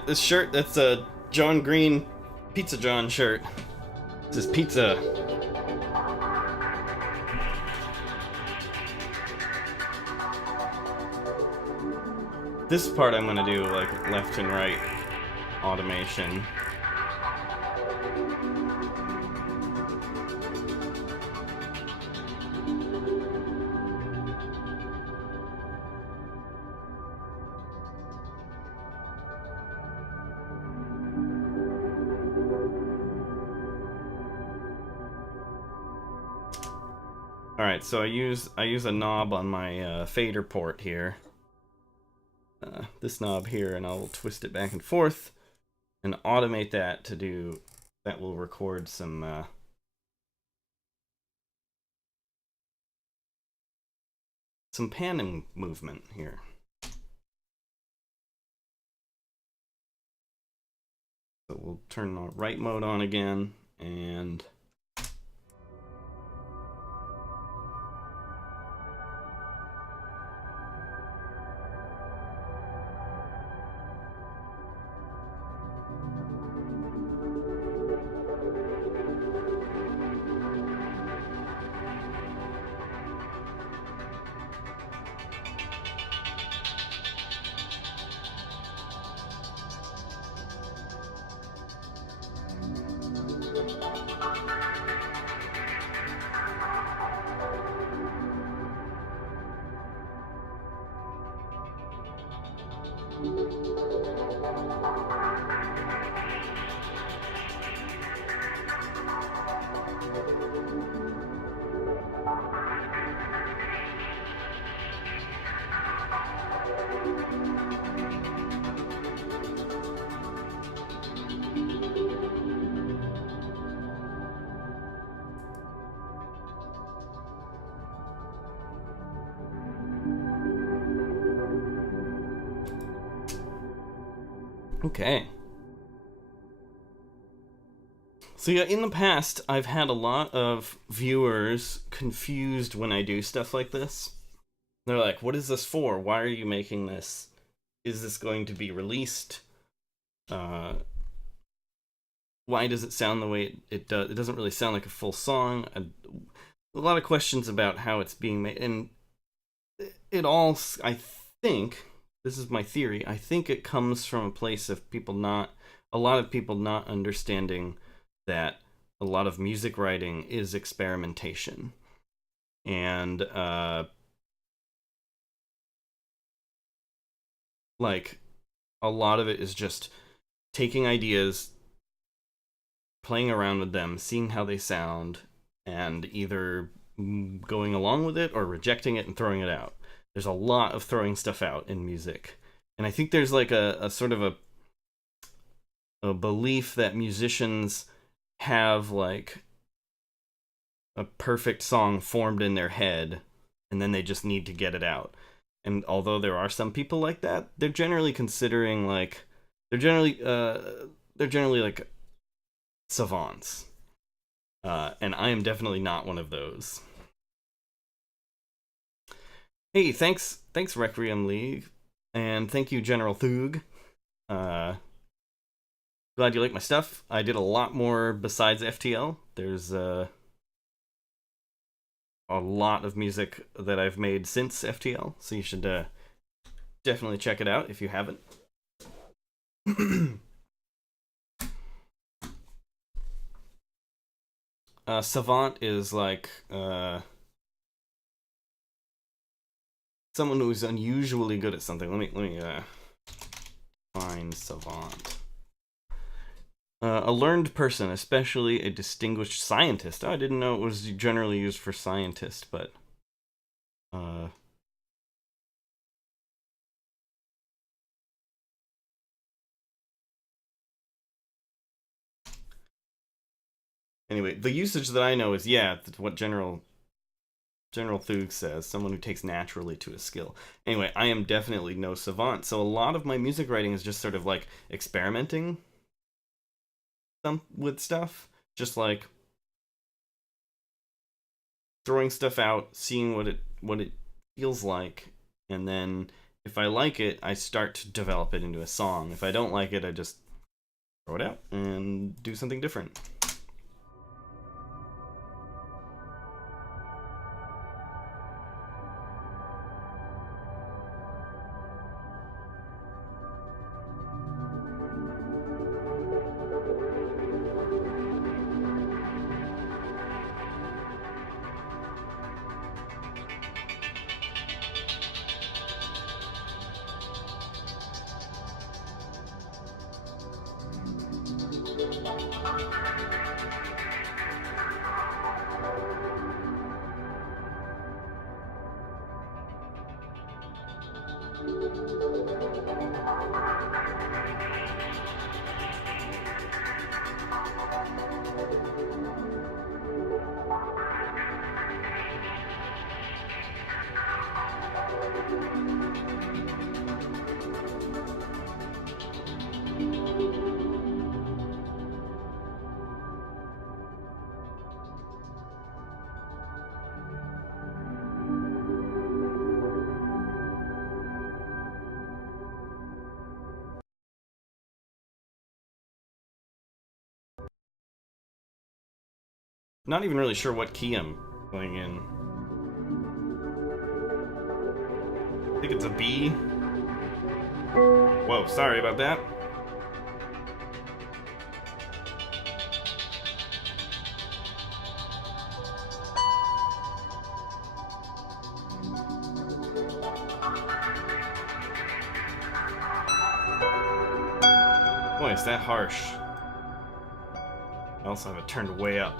This shirt, that's a John Green Pizza John shirt. This is pizza. This part I'm going to do like left and right automation. All right, so I use a knob on my fader port here. This knob here, and I'll twist it back and forth and automate that to do that. Will record some panning movement here. So we'll turn the right mode on again, and okay. So yeah, in the past, I've had a lot of viewers confused when I do stuff like this. They're like, what is this for? Why are you making this? Is this going to be released? Why does it sound the way it does? It doesn't really sound like a full song. A lot of questions about how it's being made. And it all, I think, this is my theory, I think it comes from a place of a lot of people not understanding that a lot of music writing is experimentation. And, like, a lot of it is just taking ideas, playing around with them, seeing how they sound, and either going along with it or rejecting it and throwing it out. There's a lot of throwing stuff out in music. And I think there's like a sort of a belief that musicians have like a perfect song formed in their head, and then they just need to get it out. And although there are some people like that, they're generally considering like they're generally like savants. And I am definitely not one of those. Hey, thanks Requiem League, and thank you General Thug. Glad you like my stuff. I did a lot more besides FTL. There's a lot of music that I've made since FTL, so you should definitely check it out if you haven't. Savant is like someone who's unusually good at something. Let me find savant. A learned person, especially a distinguished scientist. Oh, I didn't know it was generally used for scientist, but anyway, the usage that I know is what General Thug says, someone who takes naturally to a skill. Anyway, I am definitely no savant, so a lot of my music writing is just sort of like experimenting with stuff, just like throwing stuff out, seeing what it feels like, and then if I like it, I start to develop it into a song. If I don't like it, I just throw it out and do something different. Not even really sure what key I'm playing in. I think it's a B. Whoa, sorry about that. Boy, is that harsh. I also have it turned way up.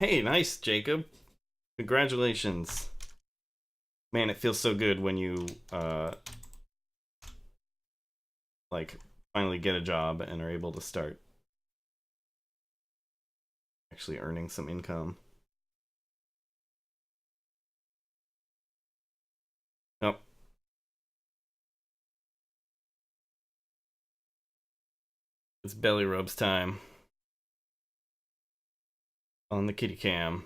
Hey, nice, Jacob. Congratulations. Man, it feels so good when you, like, finally get a job and are able to start actually earning some income. Oh, it's belly rubs time on the kitty cam.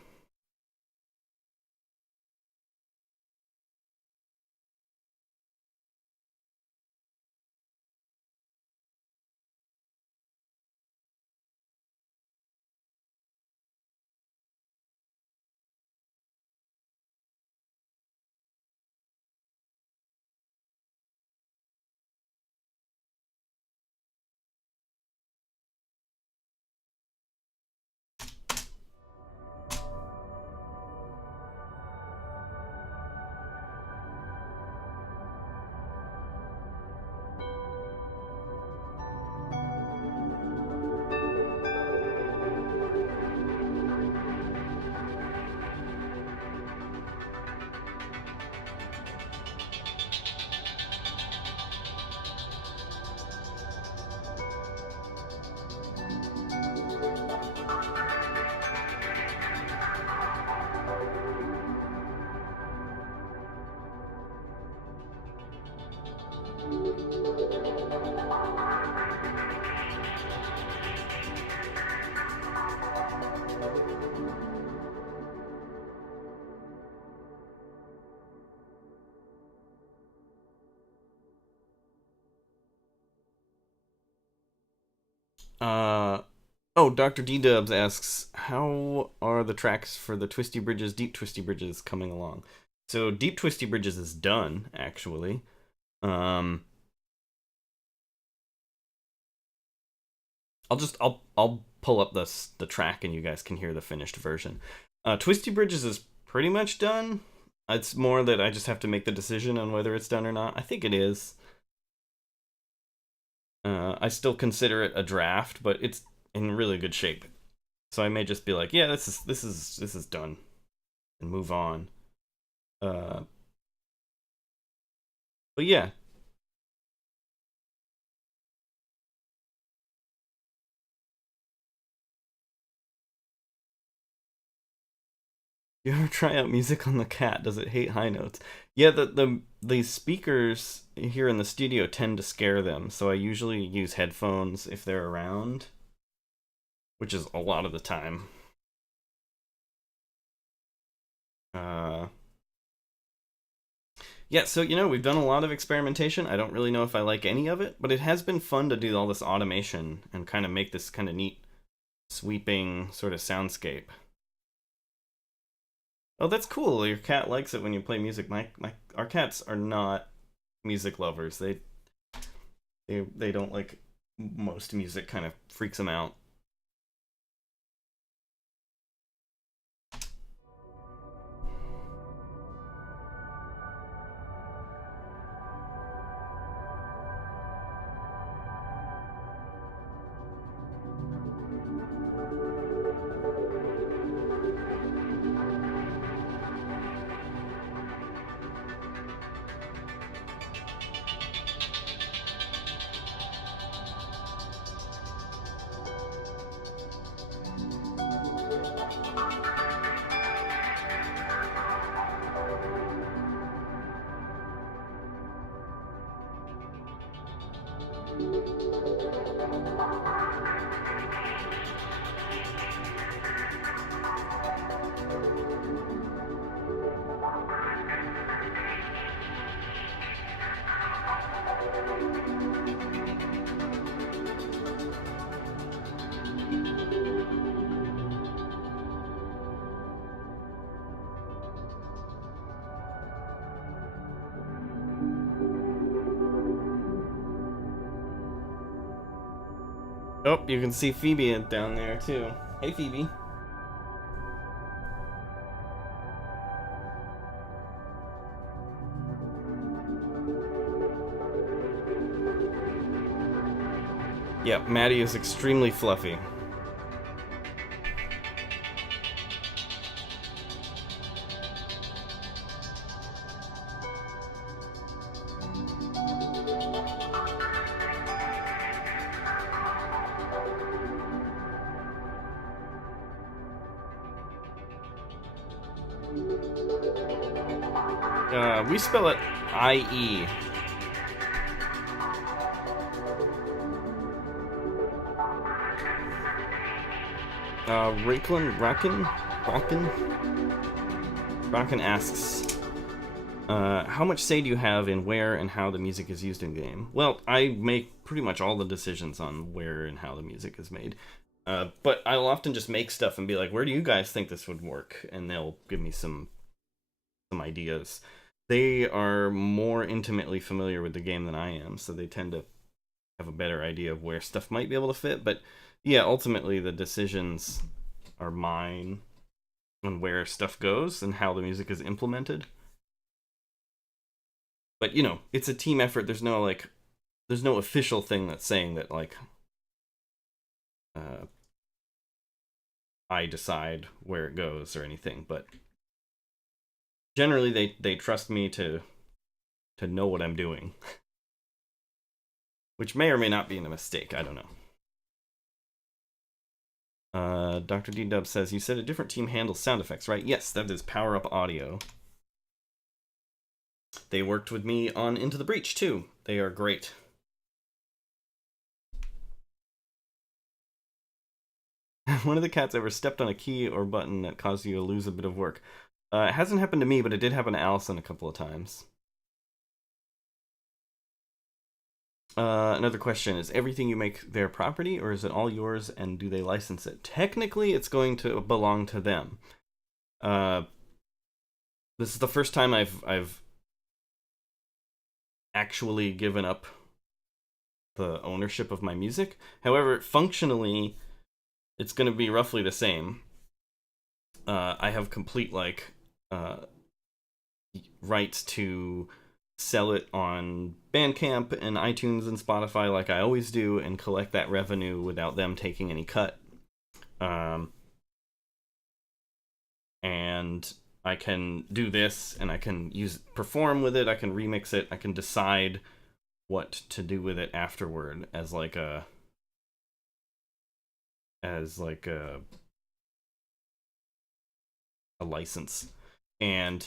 Oh, Dr. D-Dubs asks, how are the tracks for the Twisty Bridges, Deep Twisty Bridges coming along? So Deep Twisty Bridges is done, actually. Um, I'll pull up the track and you guys can hear the finished version. Twisty Bridges is pretty much done. It's more that I just have to make the decision on whether it's done or not. I think it is. I still consider it a draft, but it's in really good shape. So I may just be like, yeah, this is done, and move on. Uh, but yeah, you ever try out music on the cat? Does it hate high notes? Yeah, the speakers here in the studio tend to scare them, so I usually use headphones if they're around, which is a lot of the time. Uh, yeah, so we've done a lot of experimentation. I don't really know if I like any of it, but it has been fun to do all this automation and kind of make this kind of neat, sweeping sort of soundscape. Oh, that's cool. Your cat likes it when you play music. My our cats are not music lovers. They don't like most music. Kind of freaks them out. Oh, you can see Phoebe down there too. Hey, Phoebe. Yeah, Maddie is extremely fluffy. We spell it I-E. Rockin asks, how much say do you have in where and how the music is used in game? Well, I make pretty much all the decisions on where and how the music is made. But I'll often just make stuff and be like, where do you guys think this would work? And they'll give me some ideas. They are more intimately familiar with the game than I am, so they tend to have a better idea of where stuff might be able to fit. But yeah, ultimately the decisions are mine on where stuff goes and how the music is implemented. But it's a team effort. There's no official thing that's saying that uh, I decide where it goes or anything. But generally they trust me to know what I'm doing. Which may or may not be a mistake, I don't know. Dr. D-Dub says, you said a different team handles sound effects, right? Yes, that is Power Up Audio. They worked with me on Into the Breach, too. They are great. One of the cats ever stepped on a key or button that caused you to lose a bit of work. It hasn't happened to me, but it did happen to Allison a couple of times. Another question, is everything you make their property, or is it all yours, and do they license it? Technically, it's going to belong to them. This is the first time I've actually given up the ownership of my music. However, functionally, it's going to be roughly the same. I have complete rights to sell it on Bandcamp and iTunes and Spotify like I always do, and collect that revenue without them taking any cut. And I can do this, and I can perform with it, I can remix it, I can decide what to do with it afterward as a license. And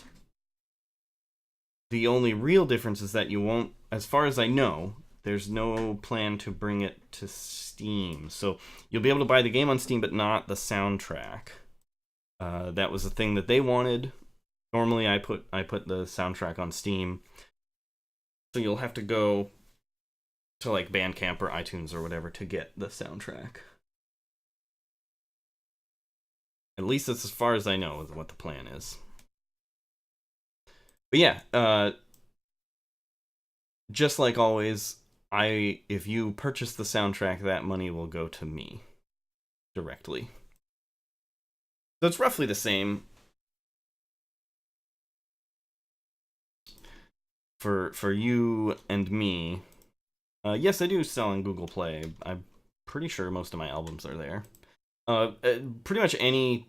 the only real difference is that you won't, as far as I know, there's no plan to bring it to Steam. So you'll be able to buy the game on Steam, but not the soundtrack. That was the thing that they wanted. Normally I put the soundtrack on Steam. So you'll have to go to like Bandcamp or iTunes or whatever to get the soundtrack. At least that's as far as I know what the plan is. But yeah, just like always, if you purchase the soundtrack, that money will go to me directly. So it's roughly the same for you and me. Yes, I do sell on Google Play. I'm pretty sure most of my albums are there. Pretty much any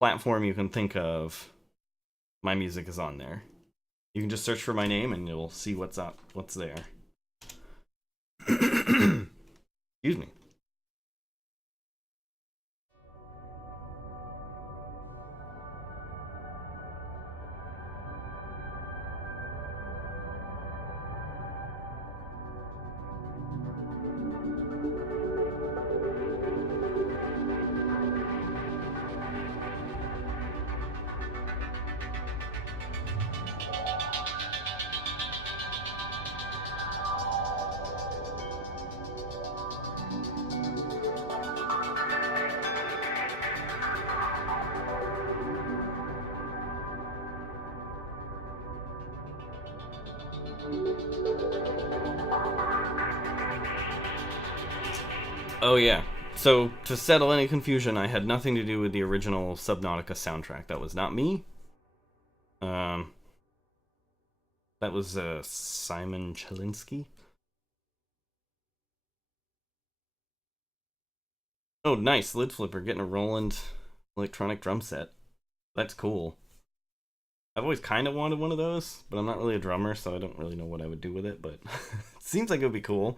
platform you can think of, my music is on there. You can just search for my name and you'll see what's there. Excuse me. Oh yeah. So to settle any confusion, I had nothing to do with the original Subnautica soundtrack. That was not me. That was Simon Chelinsky. Oh, nice. Lid Flipper getting a Roland electronic drum set. That's cool. I've always kind of wanted one of those, but I'm not really a drummer, so I don't really know what I would do with it, but it seems like it would be cool.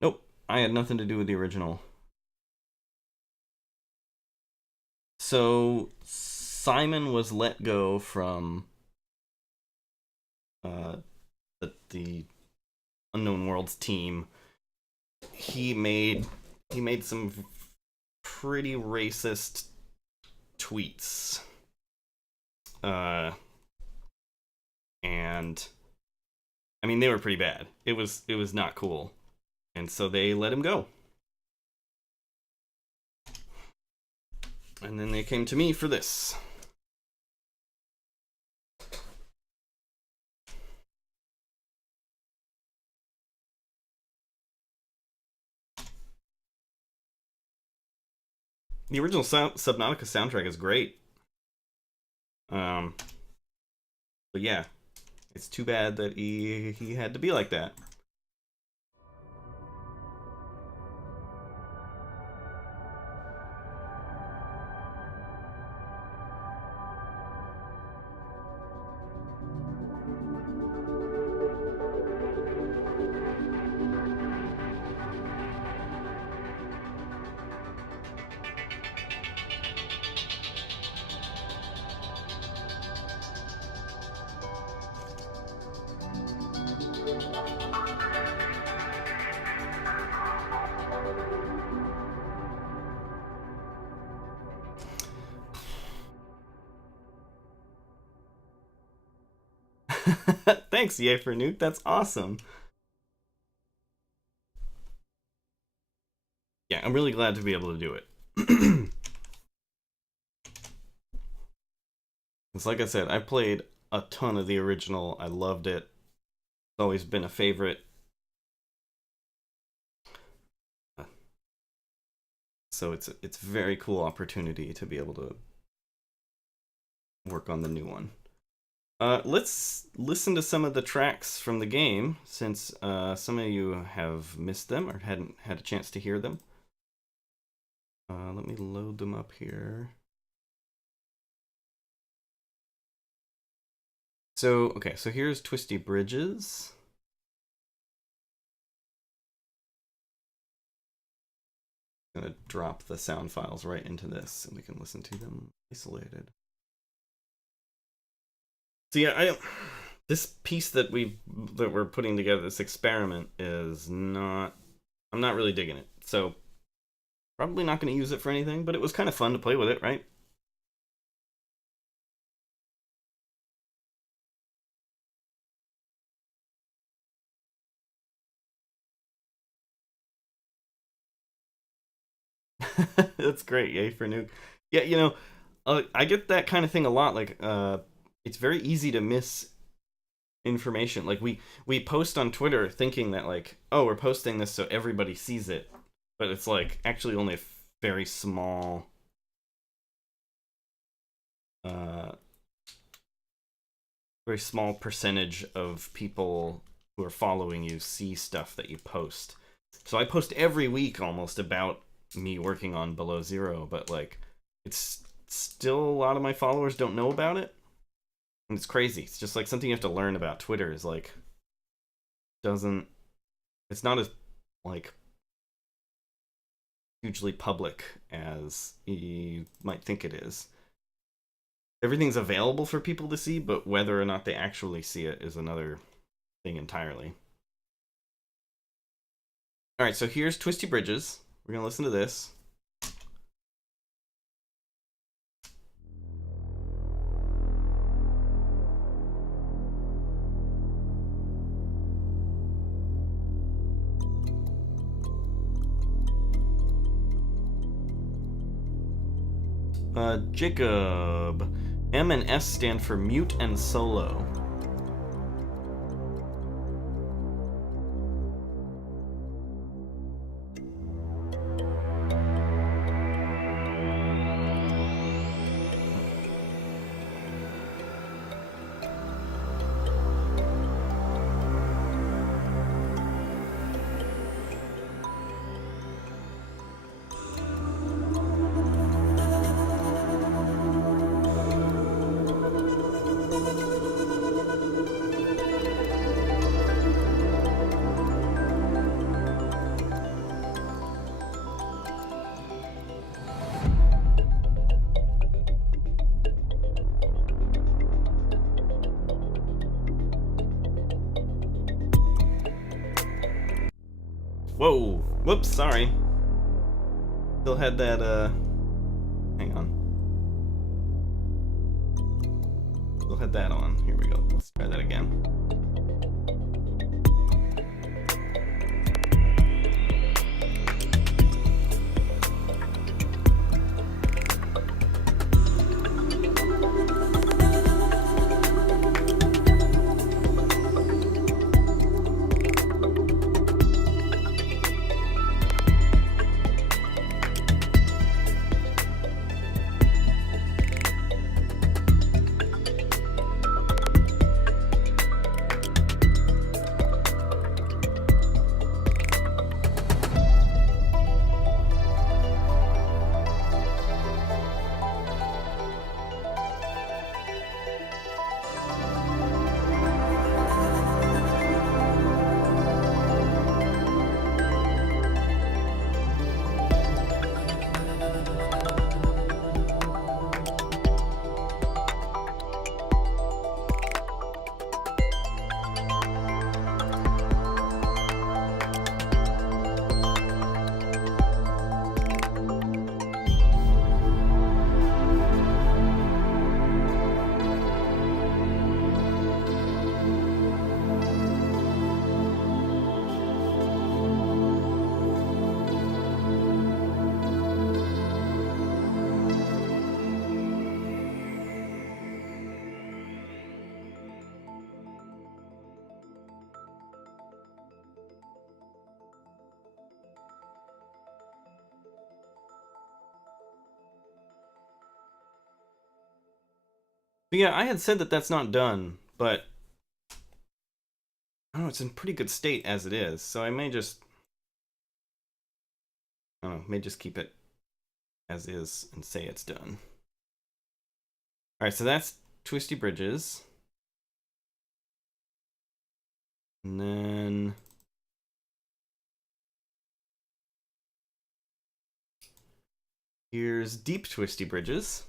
Nope, I had nothing to do with the original. So Simon was let go from the Unknown Worlds team. He made some pretty racist tweets. And I mean, they were pretty bad. It was not cool. And so they let him go. And then they came to me for this. The original Subnautica soundtrack is great. But yeah, it's too bad that he had to be like that. Thanks, Yay for Nuke. That's awesome. Yeah, I'm really glad to be able to do it. It's like I said, I played a ton of the original. I loved it. It's always been a favorite. So it's a very cool opportunity to be able to work on the new one. Let's listen to some of the tracks from the game, since some of you have missed them or hadn't had a chance to hear them. Let me load them up here. So, okay, so here's Twisty Bridges. I'm gonna drop the sound files right into this and we can listen to them isolated. So yeah, this piece that we're putting together, this experiment, is not, I'm not really digging it. So probably not going to use it for anything, but it was kind of fun to play with it, right? That's great. Yay for Nuke. Yeah, you know, I get that kind of thing a lot. Like, it's very easy to miss information. Like, we post on Twitter thinking that, like, oh, we're posting this so everybody sees it, but it's like actually only a very small percentage of people who are following you see stuff that you post. So I post every week almost about me working on Below Zero, but like it's still a lot of my followers don't know about it. And it's crazy. It's just like something you have to learn about Twitter is like it's not as like hugely public as you might think it is. Everything's available for people to see, but whether or not they actually see it is another thing entirely. Alright, so here's Twisty Bridges. We're gonna listen to this. Jacob. M and S stand for mute and solo. Whoa! Whoops, sorry. Still had that, hang on. Still had that on. Here we go. Let's try that again. But yeah, I had said that that's not done, but I don't know, it's in pretty good state as it is, so I may just, I don't know, may just keep it as is and say it's done. Alright, so that's Twisty Bridges. And then here's Deep Twisty Bridges.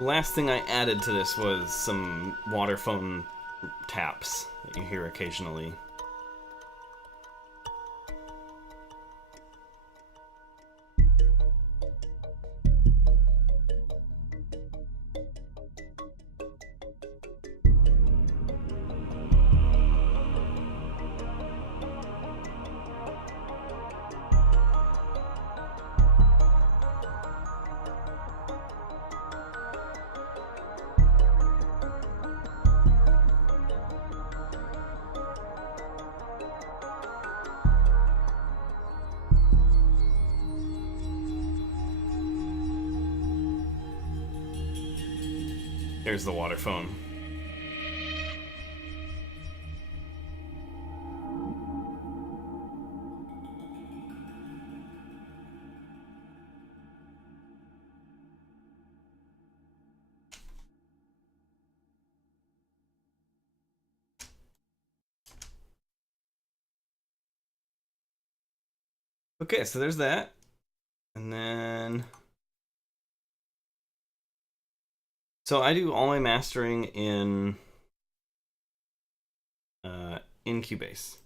The last thing I added to this was some water phone taps that you hear occasionally. There's the water phone. Okay, so there's that. And then... So I do all my mastering in Cubase.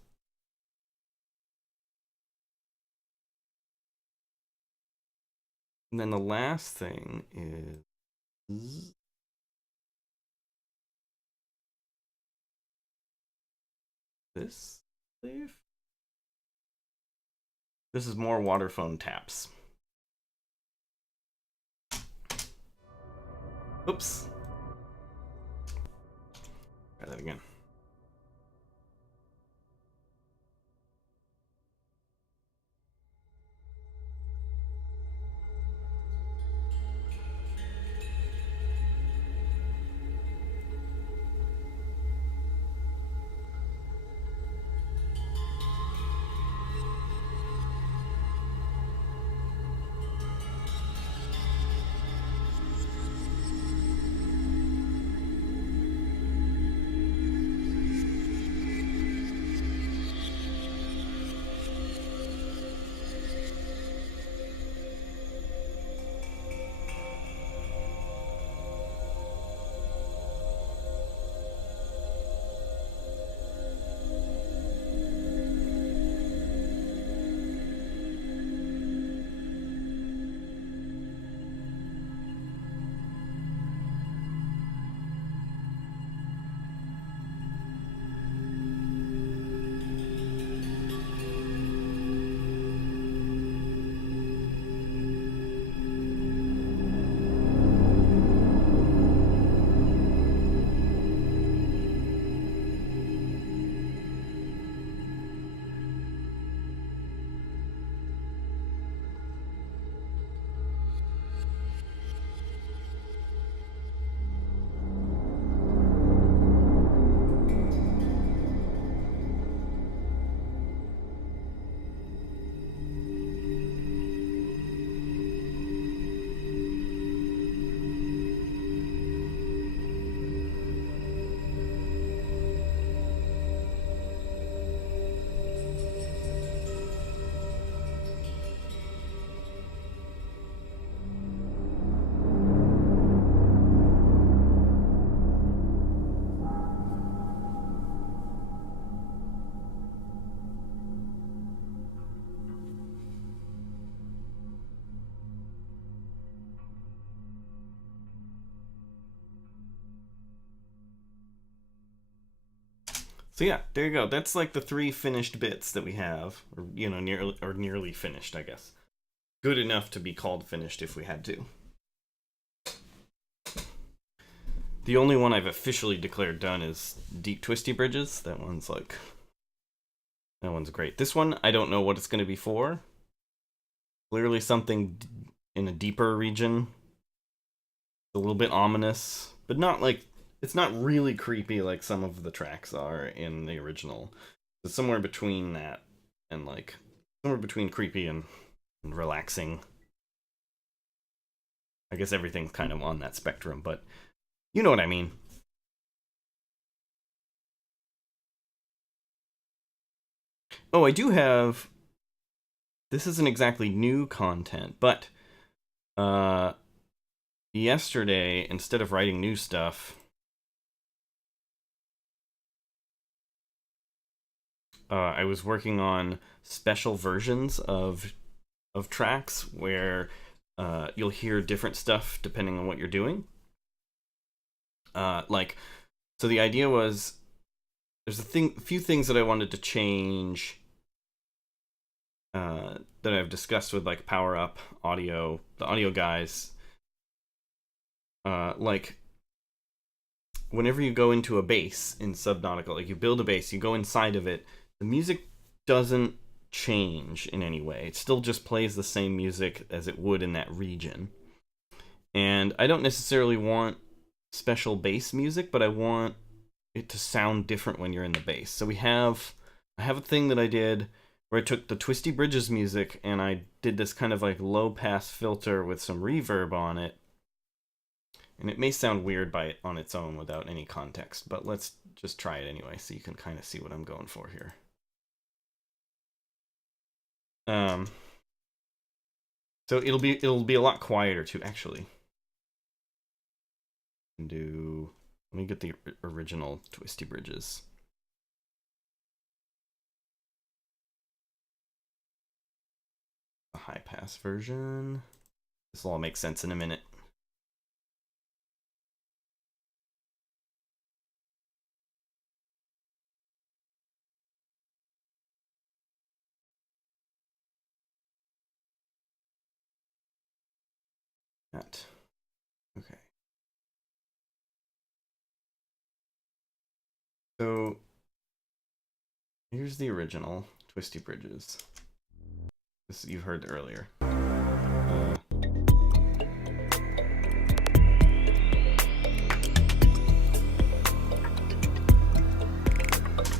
And then the last thing is this, I believe. This is more water phone taps. Oops. Try that again. So yeah, there you go. That's like the 3 finished bits that we have, or nearly finished, I guess. Good enough to be called finished if we had to. The only one I've officially declared done is Deep Twisty Bridges. That one's great. This one, I don't know what it's going to be for. Clearly something in a deeper region. A little bit ominous, but not like, it's not really creepy like some of the tracks are in the original. It's somewhere between that and like somewhere between creepy and relaxing. I guess everything's kind of on that spectrum, but you know what I mean. Oh, I do have, this isn't exactly new content, but yesterday, instead of writing new stuff, I was working on special versions of tracks where you'll hear different stuff depending on what you're doing. So the idea was, there's a few things that I wanted to change that I've discussed with like Power Up Audio, the audio guys. Like whenever you go into a base in Subnautica, like you build a base, you go inside of it, the music doesn't change in any way. It still just plays the same music as it would in that region. And I don't necessarily want special bass music, but I want it to sound different when you're in the base. So I have a thing that I did where I took the Twisty Bridges music and I did this kind of like low pass filter with some reverb on it. And it may sound weird on its own without any context, but let's just try it anyway so you can kind of see what I'm going for here. So it'll be a lot quieter too, actually. Let me get the original Twisty Bridges. The high pass version. This will all make sense in a minute. That. Okay. So here's the original Twisty Bridges. This you heard earlier.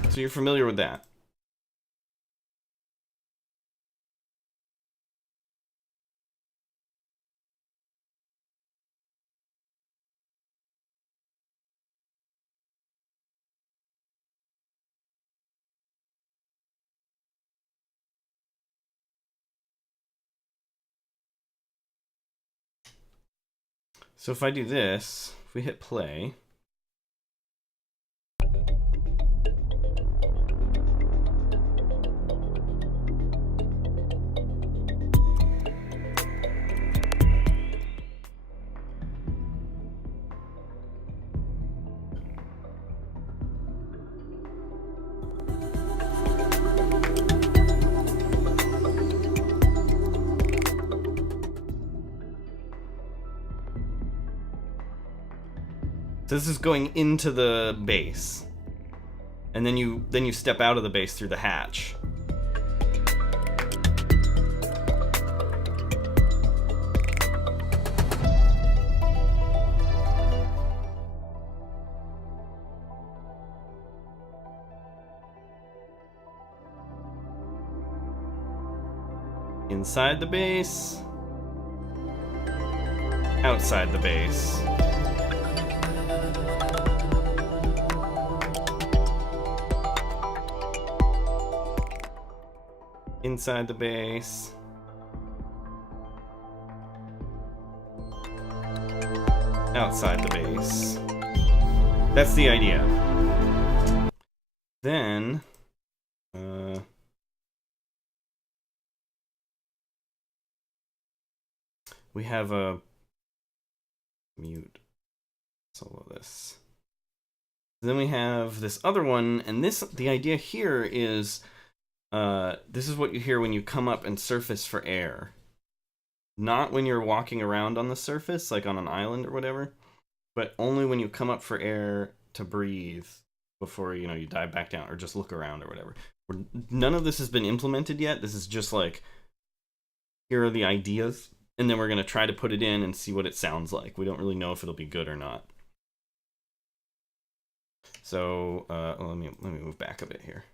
So you're familiar with that. So if I do this, if we hit play, so this is going into the base, and then you step out of the base through the hatch. Inside the base, outside the base. Inside the base. Outside the base. That's the idea. Then, we have a mute solo this. Then we have this other one, and the idea here is, this is what you hear when you come up and surface for air. Not when you're walking around on the surface, like on an island or whatever, but only when you come up for air to breathe before, you dive back down or just look around or whatever. None of this has been implemented yet. This is just like, here are the ideas, and then we're going to try to put it in and see what it sounds like. We don't really know if it'll be good or not. So let me move back a bit here.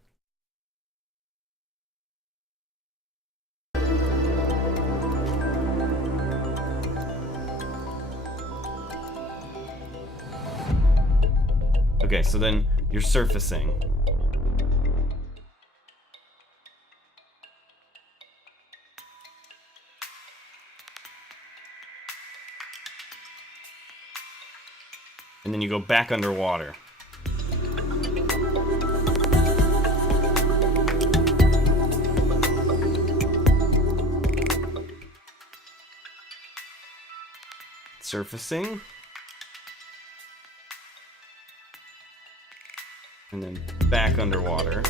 Okay, so then you're surfacing. And then you go back underwater. Surfacing. And then back underwater.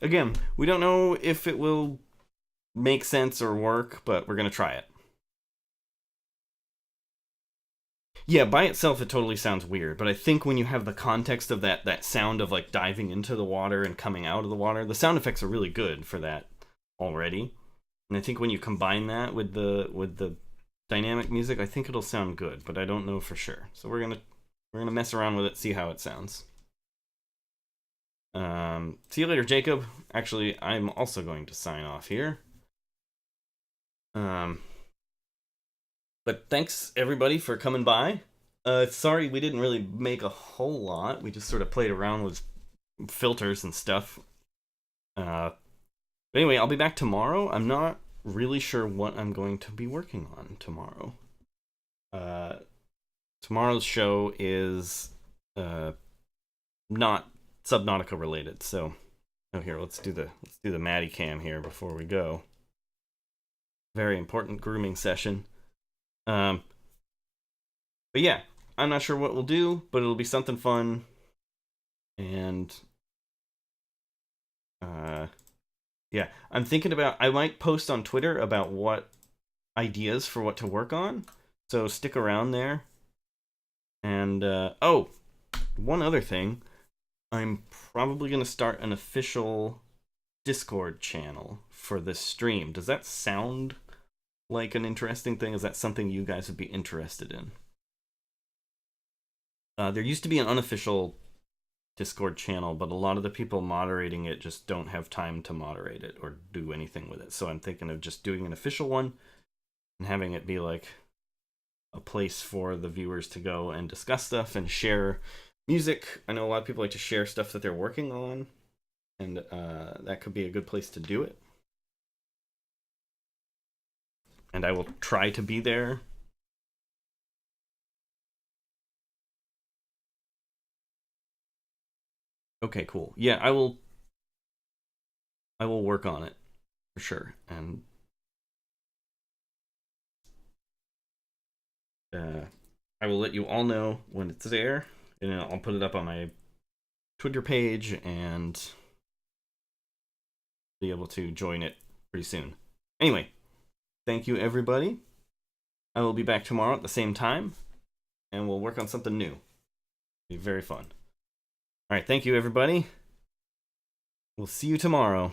Again, we don't know if it will make sense or work, but we're going to try it. Yeah, by itself it totally sounds weird, but I think when you have the context of that sound of like diving into the water and coming out of the water, the sound effects are really good for that already. And I think when you combine that with the dynamic music, I think it'll sound good, but I don't know for sure. So we're gonna mess around with it, see how it sounds. See you later, Jacob. Actually, I'm also going to sign off here. But thanks everybody for coming by. Sorry we didn't really make a whole lot. We just sort of played around with filters and stuff. But anyway, I'll be back tomorrow. I'm not really sure what I'm going to be working on tomorrow. Tomorrow's show is not Subnautica related, so here, let's do the Maddie cam here before we go. Very important grooming session. But yeah, I'm not sure what we'll do, but it'll be something fun. And yeah, I'm thinking about, I might post on Twitter about what ideas for what to work on, so stick around there. And oh, one other thing, I'm probably going to start an official Discord channel for this stream. Does that sound like an interesting thing? Is that something you guys would be interested in? There used to be an unofficial Discord channel, but a lot of the people moderating it just don't have time to moderate it or do anything with it. So I'm thinking of just doing an official one and having it be like a place for the viewers to go and discuss stuff and share music. I know a lot of people like to share stuff that they're working on, and that could be a good place to do it. And I will try to be there. Okay, cool. Yeah, I will work on it for sure. And I will let you all know when it's there, and I'll put it up on my Twitter page and be able to join it pretty soon. Anyway, thank you everybody. I will be back tomorrow at the same time, and we'll work on something new. It'll be very fun. All right, thank you everybody. We'll see you tomorrow.